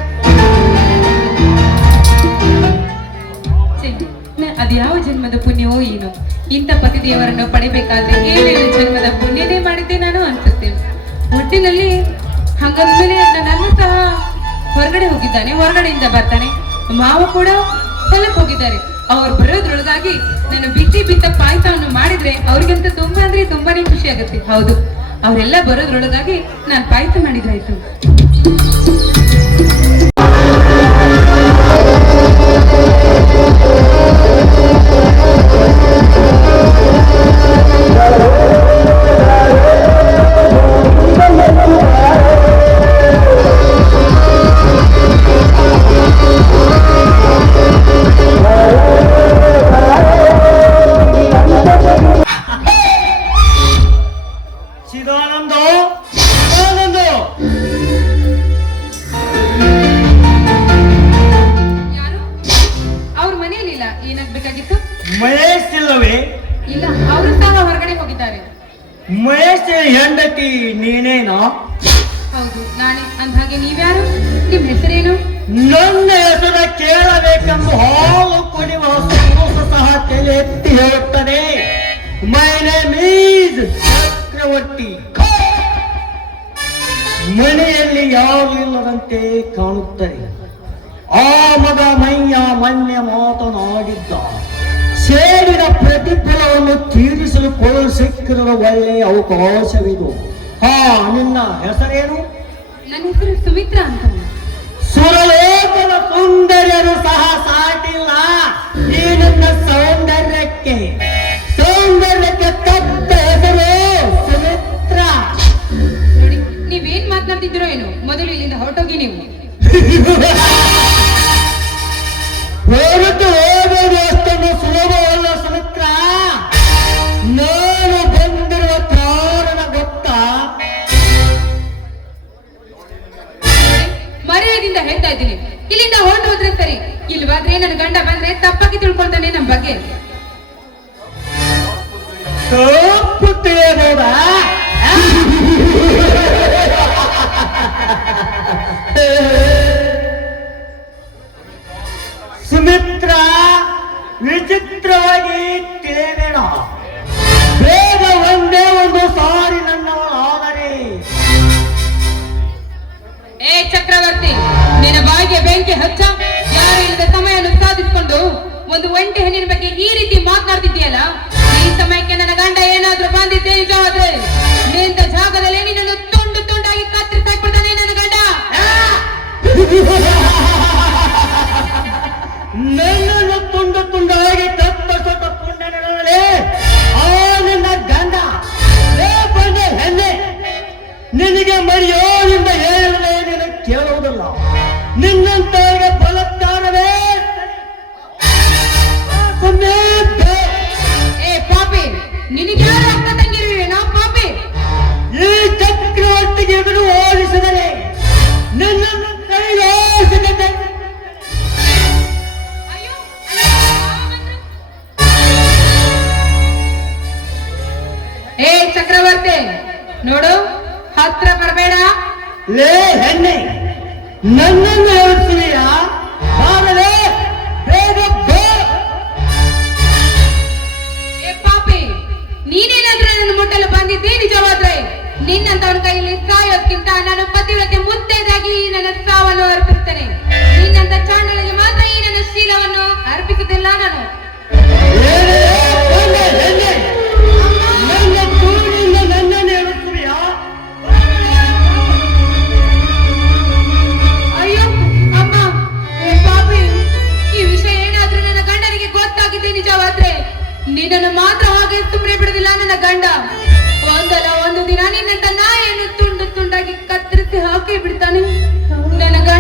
ಅದ್ಯಾವ ಜನ್ಮದ ಪುಣ್ಯವೋ ಏನೋ, ಇಂಥ ಪತಿದೇವರನ್ನು ಪಡಿಬೇಕಾದ್ರೆ 7 ಜನ್ಮದ ಪುಣ್ಯನೇ ಮಾಡಿದ್ದೆ ನಾನು ಅನ್ಸುತ್ತೆ. ಒಟ್ಟಿನಲ್ಲಿ ಹಂಗಂದ್ಮೇಲೆ ನನ್ನ ಸಹ ಹೊರಗಡೆ ಹೋಗಿದ್ದಾನೆ, ಹೊರಗಡೆಯಿಂದ ಬರ್ತಾನೆ. ಮಾವ ಕೂಡ ಹೊಲಕ್ಕೆ ಹೋಗಿದ್ದಾರೆ. ಅವ್ರು ಬರೋದ್ರೊಳಗಾಗಿ ನಾನು ಬಿಸಿ ಬಿತ್ತ ಪಾಯಸವನ್ನು ಮಾಡಿದ್ರೆ ಅವ್ರಿಗಂತ ತುಂಬಾ ಅಂದ್ರೆ ತುಂಬಾನೇ ಖುಷಿ ಆಗುತ್ತೆ. ಹೌದು, ಅವರೆಲ್ಲ ಬರೋದ್ರೊಳಗಾಗಿ ನಾನು ಪಾಯಸ ಮಾಡಿದ್ರಾಯ್ತು. ಚಿದಾನಂದೋ ಆನಂದೋ. ಯಾರು? ಅವ್ರ ಮನೆಯಲ್ಲಿಲ್ಲ. ಏನಾಗ್ಬೇಕಾಗಿತ್ತು? ಮಹೇಶ್ ಇಲ್ಲವೇ? ಇಲ್ಲ, ಅವರು ಸಹ ಹೊರಗಡೆ ಹೋಗಿದ್ದಾರೆ. ಮಹೇಶ್ ಹೆಂಡತಿ ನೀನೇನಾ? ಹೌದು ನಾನೇ. ಅಂದ್ಹಾಗೆ ನೀವ್ಯಾರು? ನಿಮ್ ಹೆಸರೇನು? ನನ್ನ ಹೆಸರು ಕೇಳಬೇಕೆಂದು ಹಾಲು ಕುಡಿಯುವ ಸಂತೋಷ ಸಹ ತಲೆ ಎತ್ತಿ ಹೇಳುತ್ತದೆ. ಮೈ ನೇಮ್ ಈಸ್ ಚಕ್ರವರ್ತಿ. ಮನೆಯಲ್ಲಿ ಯಾರು ಇಲ್ಲದಂತೆ ಕಾಣುತ್ತದೆ. ಆ ಮಗ ಮೈಯ ಮೊನ್ನೆ ಮಾತನಾಡಿದ್ದ. ಸೇಡಿನ ಪ್ರತಿಫಲವನ್ನು ತೀರಿಸಲು ಸಿಕ್ಕಿರುವ ಒಳ್ಳೆಯ ಅವಕಾಶವಿದು. ಹಾ, ನಿನ್ನ ಹೆಸರೇನು? ನನ್ನ ಹೆಸರು ಸುಮಿತ್ರಾ ಅಂತ. ಸುರಲೋಕದ ಸುಂದರ್ಯರು ಸಹ ಸಾಟಿಲ್ಲ ಈ ನನ್ನ ಸೌಂದರ್ಯಕ್ಕೆ. ಸೌಂದರ್ಯಕ್ಕೆ ತಕ್ಕ ಹೆಸರು ಸುಮಿತ್ರಾ. ನೋಡಿ, ನೀವೇನ್ ಮಾತನಾಡ್ತಿದ್ದೀರೋ ಏನೋ. ಮೊದಲು ಇಲ್ಲಿಂದ ಹೊರಟೋಗಿ ನೀವು. ಹೊರಟು ಹೋಗೋದು ಅಷ್ಟೊಂದು ಸುಲಭವಲ್ಲ ಸುಮಿತ್ರಾ. ನಾನು ಬಂದಿರುವ ಕಾರಣ ಗೊತ್ತಾ? ಮರ್ಯಾದೆಯಿಂದ ಹೇಳ್ತಾ ಇದ್ದೀನಿ, ಇಲ್ಲಿಂದ ಹೊರಟು ಹೋದ್ರೆ ಸರಿ. ಇಲ್ವಾದ್ರೆ ನನ್ನ ಗಂಡ ಬಂದ್ರೆ ತಪ್ಪಾಗಿ ತಿಳ್ಕೊಳ್ತಾನೆ ನಮ್ ಬಗ್ಗೆ. ತಪ್ಪು ತಿಳಿಯಬಹುದ? ಸುಮಿತ್ರಾ, ವಿಚಿತ್ರವಾಗಿ ತಿಳಿಯಬೇಡ. ಬೇಗ ಒಂದೇ ಒಂದು ಸಾರಿ ನನ್ನವಳಾದರೆ. ಏ ಚಕ್ರವರ್ತಿ, ನಿನ್ನ ಬಾಯಿಗೆ ಬೆಂಕಿ ಹಚ್ಚ. ಯಾರು ಇಲ್ಲದ ಸಮಯವನ್ನು ಸಾಧಿಸಿಕೊಂಡು ಒಂದು ಒಂಟಿ ಹೆಣ್ಣಿನ ಬಗ್ಗೆ ಈ ರೀತಿ ಮಾತನಾಡ್ತಿದ್ದೀಯಲ್ಲ. ಈ ಸಮಯಕ್ಕೆ ನನ್ನ ಗಂಡ ಏನಾದ್ರೂ ಬಂದಿದ್ದೆ ನಿಜವಾದ್ರೆ ನಿಂತ ಜಾಗದಲ್ಲಿ ನಿನ್ನನ್ನು ತುಂಡು ತುಂಡಾಗಿ ಕತ್ತರಿಸಾಕ್ಬಿಡ್ತಾನೆ ನನ್ನ ಗಂಡ. ನನ್ನನ್ನು ತುಂಡು ತುಂಡಾಗಿ ಕತ್ತರಿಸೋಟ ಪುಣ್ಯನೇ ಆ ನನ್ನ ಗಂಡ. ಬಂದೆ ಹೆಣ್ಣೆ, ನಿನಗೆ ಮರ್ಯಾದೆಯಿಂದ ಹೇಳಲೇ ನಿನ್ನ ಕೇಳುವುದಿಲ್ಲ. ನಿನ್ನಂತವರಿಗೆ ಬಲತ್ಕಾರವೇ. ಏ ಪಾಪಿ, ನಿನಗೆ ಯಾರು ಅಕ್ಕ ತಂಗಿರುವೆ? ನಾ ಪಾಪಿ. ಈ ಚಕ್ರವರ್ತಿಗೆ ಎದುರು ಓಡಿಸಿದರೆ ನಿನ್ನನ್ನು ಕೈಲಾಸದ. ಅಯ್ಯೋ, ಏ ಚಕ್ರವರ್ತಿ, ನೋಡು, ಹತ್ರ ಬರಬೇಡ. ಲೇ ಹೆಣ್ಣೆ, ನನ್ನನ್ನು ಹೇಳ್ತೀಯಾ? ಬಾರಲೇ, ಬೇಗ ಬಾ. ಏ ಪಾಪಿ, ನೀನೇನಾದ್ರೆ ನನ್ನ ಮುಟ್ಟಲು ಬಂದಿದ್ದೆ ನಿಜವಾದ್ರೆ ನಿನ್ನಂತವನ ಕೈಯಲ್ಲಿ ಸಾಯೋದ್ಕಿಂತ ನಾನು ಪತಿವ್ರತೆ ಮುತ್ತೈದಾಗಿ ನನ್ನ ಸಾವನ್ನು ಅರ್ಪಿಸ್ತೇನೆ. ನಿನ್ನಂತ ಚಾಂಡಳಿಗೆ ಮಾತ್ರ ಈ ನನ್ನ ಶೀಲವನ್ನು ಅರ್ಪಿಸುತ್ತಿಲ್ಲ ನಾನು. ಹೆಣ್ಣೆ, ನನ್ನ ತೂರಿನಿಂದ ನನ್ನನ್ನು ಹೇಳುತ್ತೀಯಾ? ಅಯ್ಯೋ ಅಮ್ಮ, ಏ ಪಾಪಿ, ಈ ವಿಷಯ ಏನಾದ್ರೂ ನನ್ನ ಗಂಡನಿಗೆ ಗೊತ್ತಾಗಿದೆ ನಿಜವಾದ್ರೆ ನಿನ್ನನ್ನು ಮಾತ್ರ ಹಾಗೆ ಸುಮ್ಮನೆ ಬಿಡುದಿಲ್ಲ ನನ್ನ ಗಂಡ. ಒಂದಲ್ಲ ಒಂದು ದಿನ ನಿನ್ನಂತ ನಾಯಿಯನ್ನು ತುಂಡು ತುಂಡಾಗಿ ಕತ್ತರಿಸಿ ಹಾಕಿ ಬಿಡ್ತಾನೆ ನನ್ನ ಗಂಡ.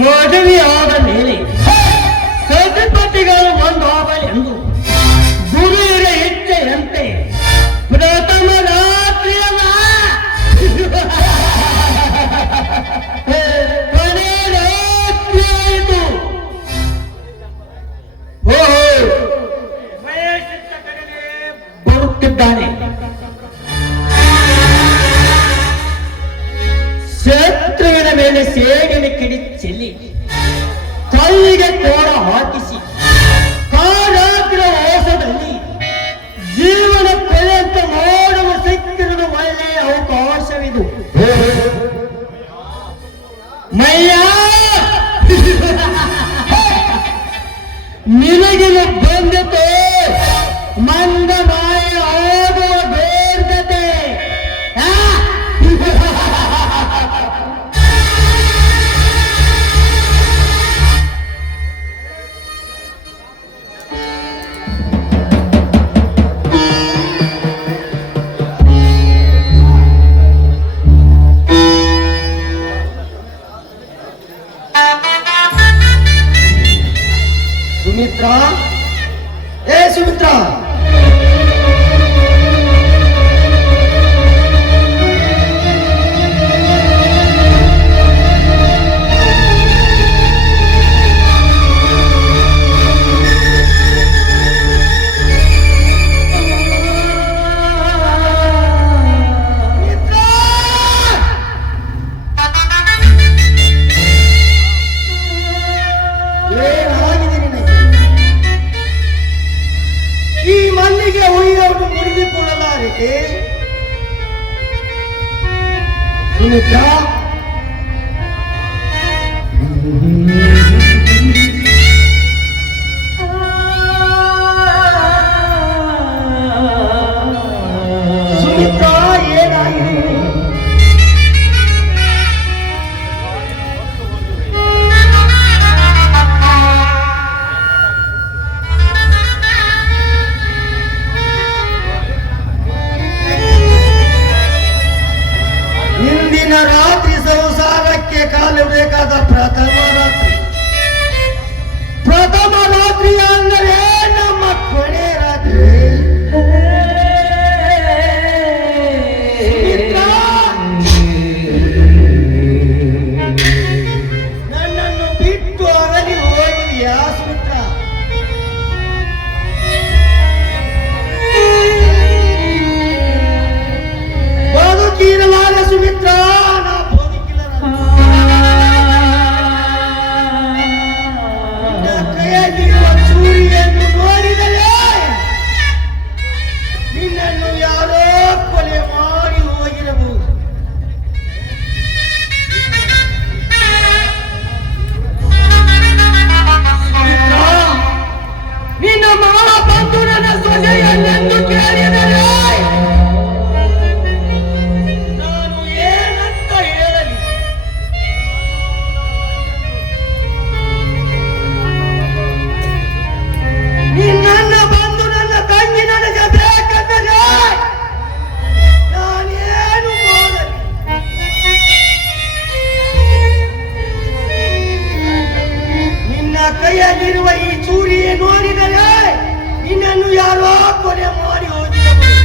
ಮದುವೆಯಾದ ಮೇಲೆ ಸತಿಪತಿಗಳು ಒಂದಾಗಲೆಂದು ಗುರುವಿನ ಇಚ್ಛೆಯಂತೆ ಪ್ರಥಮ ರಾತ್ರಿಯಲ್ಲ ಕೊನೆ ರಾತ್ರಿ ಆಯಿತು. ಮಹೇಶಿತ್ತ ಕಡೆಗೆ ಬರುತ್ತಿದ್ದಾನೆ. ಶತ್ರುವಿನ ಮೇಲೆ ಸೇಡಿನ ಕಿಡಿ ಚೆಲ್ಲಿ ಕಲ್ಲಿಗೆ ಕೋಡ ಹಾಕಿಸಿ ಕಾಡಾಗ್ರ ಮೋಸದಲ್ಲಿ ಜೀವನ ಪರ್ಯಂತ ಮಾಡುವ ಸಿಕ್ಕಿರುವ ಒಳ್ಳೆಯ ಅವಕಾಶವಿದು. ಮಯ್ಯ ನಿನಗಿನ ಬಂದಿತು ಮಂದ ಮಾಯ ಆಗುವ ಬೇರ್ಗತೆ. ಸುಮಿತ್ರಾ, ಏ ಸುಮಿತ್ರಾ, ಏನಾಗಿದೆ ನಿನಗೆ? ಈ ಮಲ್ಲಿಗೆ ಉಯ್ಯೋದು ಮುಡಿದುಕೊಳ್ಳಲಾರಿಕೆ? ಸುಮಿತ್ರಾ, ಸುಮಿತ್ರಾ, ಏನಾಗಿದೆ? ಇಂದಿನ ರಾತ್ರಿ ಸಂಸಾರಕ್ಕೆ ಕಾಲಿಡಬೇಕಾದ ಪ್ರಥಮ ರಾತ್ರಿ. ಪ್ರಥಮ ರಾತ್ರಿ ಅಂದರೆ ನಮ್ಮ ಕೊನೆ ರಾತ್ರಿ. ಸುಮಿತ್ರಾ, ನನ್ನನ್ನು ಬಿಟ್ಟು ಅಗಲಿ ಹೋಗಿದೆಯಾ ಸುಮಿತ್ರಾ? ಬದುಕಿರಲಾರ ಸುಮಿತ್ರಾ, ನಾ ಬದುಕಿಲ್ಲ. ನಿನ್ನ ಕೈಯಲ್ಲಿರುವ ಚೂರಿಯನ್ನು ನೋಡಿದರೆ ನಿನ್ನನ್ನು ಯಾರೋ ಕೊಲೆ ಮಾಡಿ ಹೋಗಿರಬಹುದು. ಸುಮಿತ್ರಾ, ನಿನ್ನ ಮಾವ ಬಂದು ನನ್ನ ಸೊಸೆಯನ್ನೆಂದು ಕೇಳಿದರೆ ನಾನು ಏನಂತ ಹೇಳಲಿ? ನಿನ್ನ ಬಂದು ನನ್ನ ತಂಗಿ ನನಗೆ ಬೇಕೆಂದರೆ ನಾನೇನು ಮಾಡಲಿ? ನಿನ್ನ ಕೈಯಲ್ಲಿರುವ ಈ ಚೂರಿയെ ನೋಡಿದರೆ ನಿನ್ನನ್ನು ಯಾರೋ ಕೊಲೆ ಮಾಡಿ ಹೋಗಿರಬಹುದು.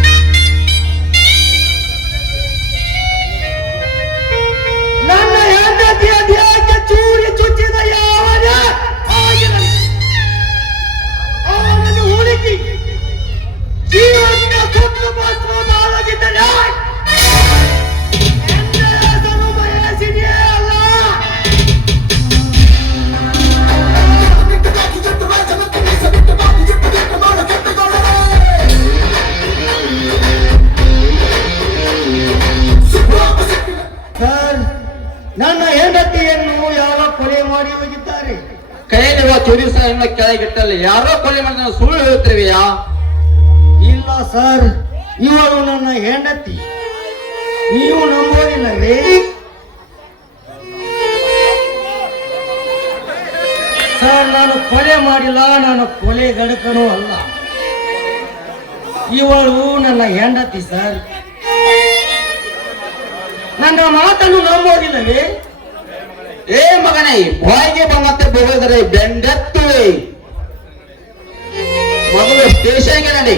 ನನ್ನ ಹೆಂಡತಿಯ ದೇಹಕ್ಕೆ ಚೂರಿ ಚುಚ್ಚಿದ ಯಾವನೇ ಆಗಿರಲಿ, ಅವನನ್ನು ಹುಡುಕಿ ಜೀವನ ಸುಟ್ಟು ಭಸ್ಮ ಮಾಡದಿದ್ದರೆ ನನ್ನ ಹೆಸರು ಮಹೇಶಿನಿಯೇ ಅಲ್ಲ. ಸರ್, ನನ್ನ ಹೆಂಡತಿಯನ್ನು ಯಾರೋ ಕೊಲೆ ಮಾಡಿ ಹೋಗಿದ್ದಾರೆ. ಕೈಯಲ್ಲಿರುವ ಚೂರಿ ಸಹ ಕೆಳಗಿಟ್ಟಲ್ಲಿ ಯಾರೋ ಕೊಲೆ ಮಾಡಿದ ಸುಳ್ಳು ಹೇಳ್ತಿರುವೆಯಾ? ಇಲ್ಲ ಸರ್, ಇವಳು ನನ್ನ ಹೆಂಡತಿ. ನೀವು ನಂಬೋದಿಲ್ಲವೇ? ಸರ್, ನಾನು ಕೊಲೆ ಮಾಡಿಲ್ಲ, ನಾನು ಕೊಲೆ ಗಡಕನೂ ಅಲ್ಲ. ಇವಳು ನನ್ನ ಹೆಂಡತಿ ಸರ್. ನನ್ನ ಮಾತನ್ನು ನಂಬೋದಿಲ್ಲವೇ? ಏ ಮಗ, ಮಗನೇ ಬಾಯಿಗೆ ಬಂದಂತೆ ಬೊಗಳಿದರೆ ಬೆಂಡೆತ್ತುವೆ. ಮೊದಲು ಸ್ಟೇಷನ್ಗೆ ನಡಿ.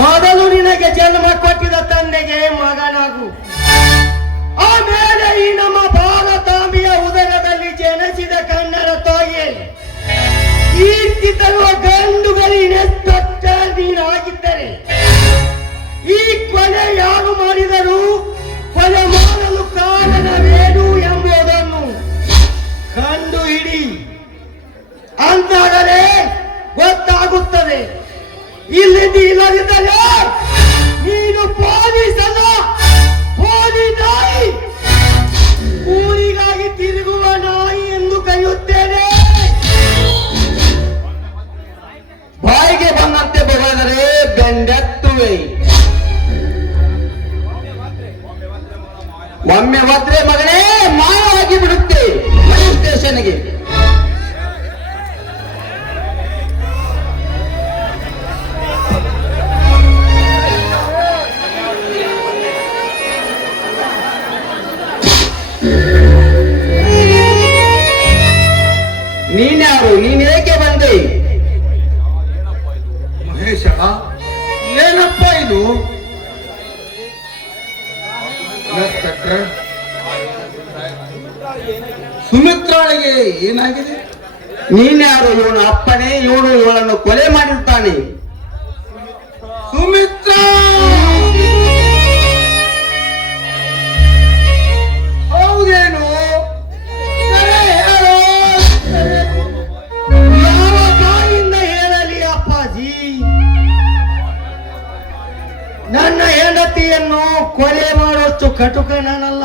ಮೊದಲು ನಿನಗೆ ಜನ್ಮ ಕೊಟ್ಟಿದ ತಂದೆಗೆ ಮಗನಾಗು. ಆಮೇಲೆ ಈ ನಮ್ಮ ಭಾರತಾಂಬಿಯ ಉದರದಲ್ಲಿ ಜನಿಸಿದ ಕನ್ನಡ ತಾಯಿ ಕೀರ್ತಿ ತರುವ ಗಂಡುಗಳಿನೆಸ್ಪೆಕ್ಟರ್ ನೀನಾಗಿದ್ದರೆ ಈ ಕೊಲೆ ಯಾರು ಮಾಡಿದರೂ ಕೊಲೆ ಮಾಡಲು ಕಾರಣವೇನು ಎಂಬುದನ್ನು ಕಂಡು ಹಿಡಿ. ಅಂತಾದರೆ ಗೊತ್ತಾಗುತ್ತದೆ. ಇಲ್ಲಿಂದ ಇಲ್ಲದಿದ್ದರೆ ನೀನು ಪೊಲೀಸಲ್ಲ, ಪೊಲೀ ನಾಯಿ, ಊರಿಗಾಗಿ ತಿರುಗುವ ನಾಯಿ ಎಂದು ಕರೆಯುತ್ತೇನೆ. ಬಾಯಿಗೆ ಬಂದಂತೆ ಬೊಗಳಿದರೆ ಬೆಂಡೆತ್ತುವೆ. ಒಮ್ಮೆ ಒದ್ರೆ ಮಗನೇ ಮಾಯವಾಗಿ ಬಿಡುತ್ತೆ. ಮನೆ ಸ್ಟೇಷನ್ಗೆ. ನೀನ್ಯಾರು? ನೀನೇಕೆ ಬಂದೆ? ಮಹೇಶ, ಏನಪ್ಪ ಇದು? ಇನ್ಸ್ಪೆಕ್ಟರ್, ಸುಮಿತ್ರಾಳಿಗೆ ಏನಾಗಿದೆ? ನೀನ್ಯಾರು? ಇವನು ಅಪ್ಪನೇ. ಇವನು ಇವಳನ್ನು ಕೊಲೆ ಮಾಡಿರ್ತಾನೆ. ಸುಮಿತ್ರಾ ಹೌದೇನು? ಸರಿ ಹೇಳು. ಯಾವ ಬಾಯಿಂದ ಹೇಳಲಿ ಅಪ್ಪಾಜಿ? ನನ್ನ ಹೆಂಡತಿಯನ್ನು ಕೊಲೆ ಮಾಡುವಷ್ಟು ಕಟುಕ ನಾನಲ್ಲ.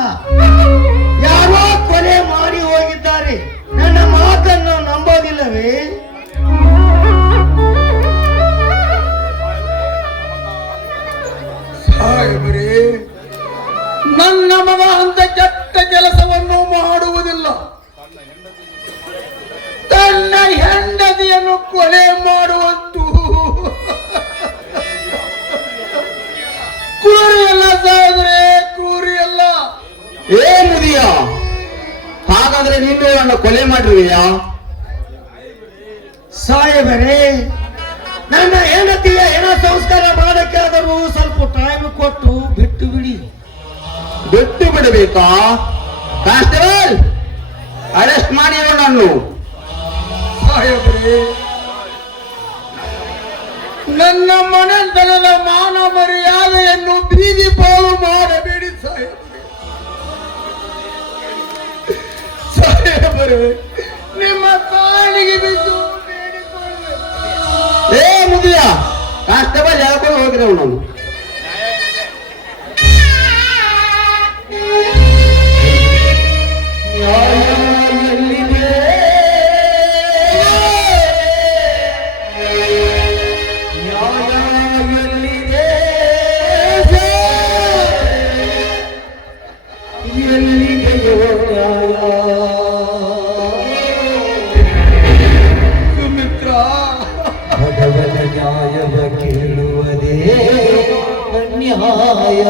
ಯಾರೋ ಕೊಲೆ ಮಾಡಿ ಹೋಗಿದ್ದಾರೆ. ನನ್ನ ಮಾತನ್ನು ನಂಬೋದಿಲ್ಲವೇ? ಸಾಹೇಬರೇ, ನನ್ನ ಮಗ ಅಂತ ಕೆಟ್ಟ ಕೆಲಸವನ್ನು ಮಾಡುವುದಿಲ್ಲ. ತನ್ನ ಹೆಂಡತಿಯನ್ನು ಕೊಲೆ ಮಾಡುವಷ್ಟು ಕ್ರೂರಿಯಲ್ಲ ಸಾಹೇಬ್ರೆ, ಕ್ರೂರಿಯಲ್ಲ. ಏ ಮುದಿಯ, ಹಾಗಾದ್ರೆ ನೀನು ಇವಳನ್ನು ಕೊಲೆ ಮಾಡಿರುವೆಯಾ? ಸಾಹೇಬರೇ, ನನ್ನ ಹೆಂಡತಿಯ ಹೆಣ ಸಂಸ್ಕಾರ ಮಾಡಕ್ಕಾದರೂ ಸ್ವಲ್ಪ ಟೈಮ್ ಕೊಟ್ಟು ಬಿಟ್ಟು ಬಿಡಿ. ಬಿಟ್ಟು ಬಿಡಬೇಕಾ? ಕಾನ್ಸ್ಟೇಬಲ್, ಅರೆಸ್ಟ್ ಮಾಡಿ ಇವನನ್ನು. ಸಾಹೇಬ್ರೆ, ನನ್ನ ಮನೆತನದ ಮಾನ ಮರ್ಯಾದೆಯನ್ನು ಬೀದಿ ಪಾಲು ಮಾಡಬೇಡಿ ಸಾಹೇಬ್ರೆ. ಸಾಹೇಬರೇ, ನಿಮ್ಮ ಕಾಲಿಗೆ ಬಿದ್ದು ಬೇಡಿಕೊಳ್ಳೆ. ಏ ಮುದಿಯ, ಕಾನ್ಸ್ಟೇಬಲ್ ಹೇಳ್ಕೊಂಡು ಹೋಗ್ರಿ ಅವನನ್ನು. ಸುಮಿತ್ರಾ, ಭಗವತ ನ್ಯಾಯವ ಕೇಳುವುದೇ ಅನ್ಯಾಯ.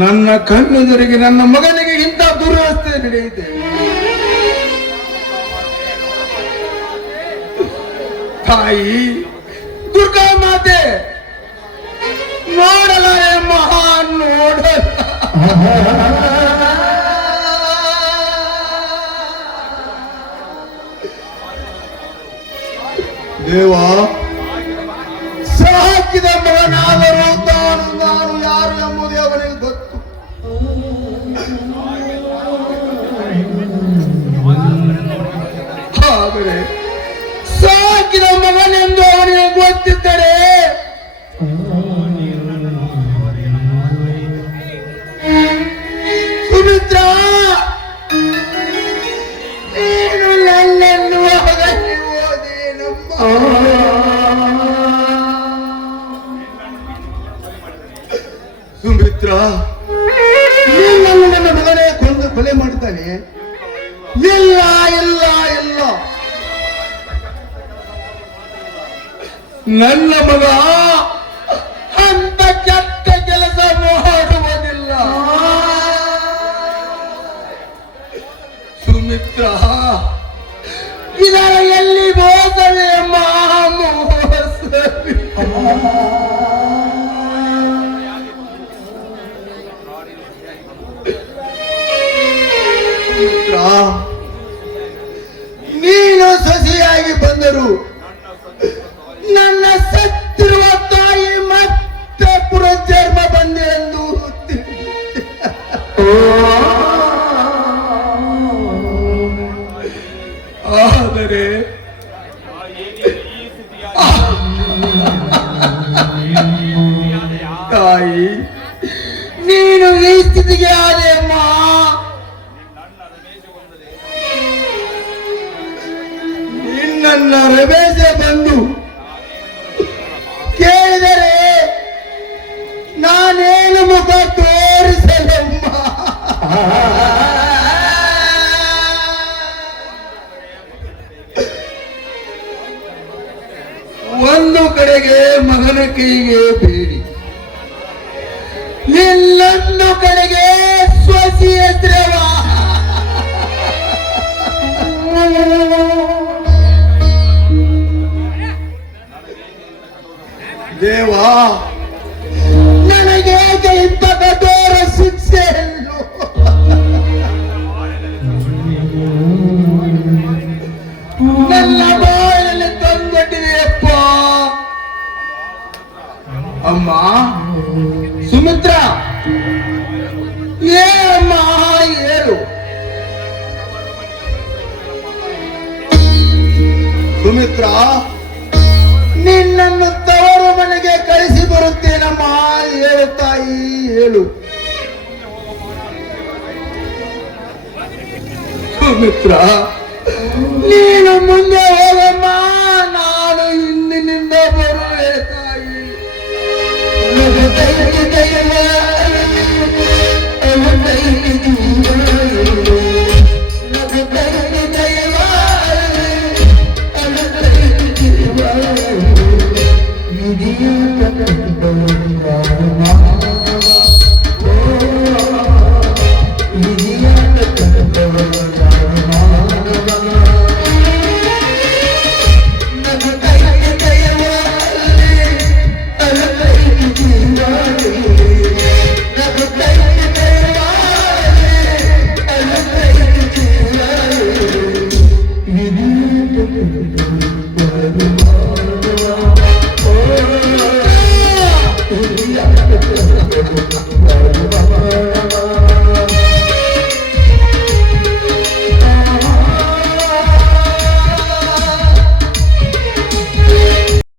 ನನ್ನ ಕಣ್ಣೆದುರಿಗೆ ನನ್ನ ಮಗನಿಗೆ ಇಂಥ ದುರ್ವ್ಯವಸ್ಥೆ ನಡೆಯುತ್ತೆ. ತಾಯಿ ದುರ್ಗಾ ಮಾತೆ, ನೋಡಲಾರೆ ಮಹಾನ್ ದೇವ ಸಾಕಿದ ಮಗನಾದರೂ ನಾನು ಯಾರು ಎಂಬುದೇ ಅವನಿಗೆ ಗೊತ್ತು. ಆದರೆ ಸಾಕಿದ ಮಗನೆಂದು ಅವನಿಗೆ ಗೊತ್ತಿದ್ದರೆ ಸುಮಿತ್ರ ನೀನು ನನ್ನೆನ್ನುವ ಮಗನೇ ಓದೇನಮ್ಮ. ಸುಮಿತ್ರ ನೀನು ನನ್ನ ಮಗನೇ ಕೊಂದು ಕೊಲೆ ಮಾಡ್ತಾನೆ. ಇಲ್ಲ ಇಲ್ಲ ಇಲ್ಲ, ನನ್ನ ಮಗ ಅಂತ ಕೆಟ್ಟ ಕೆಲಸ ಮಾಡುವುದಿಲ್ಲ. ಸುಮಿತ್ರ ಇದರ ಎಲ್ಲಿ ಮೋಸವೇ ಮೋಸವೇ. ಸುಮಿತ್ರ ನೀನು ಸಸಿಯಾಗಿ ಬಂದರು ನನ್ನ ಸತ್ತಿರುವ ತಾಯಿ ಮತ್ತೆ ಪುನರ್ಜನ್ಮ ಬಂದೆ ಎಂದು ಆದರೆ ತಾಯಿ ನೀನು ಈ ಸ್ಥಿತಿಗೆ ಆದೆ ಅಮ್ಮ. ನಿನ್ನ ರಮೇಶ ಬಂದು ಕೇಳಿದರೆ ನಾನೇನು ಮುಖ ತೋರಿಸಲಮ್ಮ. ಒಂದು ಕಡೆಗೆ ಮಗನ ಕೈಗೆ ಬೇಡಿ, ಇನ್ನೊಂದು ಕಡೆಗೆ ಸ್ವಸಿಯ ದ್ರವ. ದೇವ ನನಗೆ ಇಂಥ ಕಠೋರ ಶಿಕ್ಷೆಯನ್ನು ನನ್ನ ಬಾಯಲ್ಲಿ ತಂದೊಡ್ಡಿದೆಯಪ್ಪ. ಅಮ್ಮ ಸುಮಿತ್ರ ಅಮ್ಮ ಹೇಳು. ಸುಮಿತ್ರ ನಿನ್ನನ್ನು ತವರು ಮನೆಗೆ ಕಳಿಸಿ ಬರುತ್ತೇನಮ್ಮ. ಹೇಳು ತಾಯಿ ಹೇಳು. ಸುಮಿತ್ರ ನೀನು ಮುಂದೆ ಹೋಗಮ್ಮ, ನಾನು ಹಿಂದಿನಿಂದ ಬರುವೆ ತಾಯಿ. Oh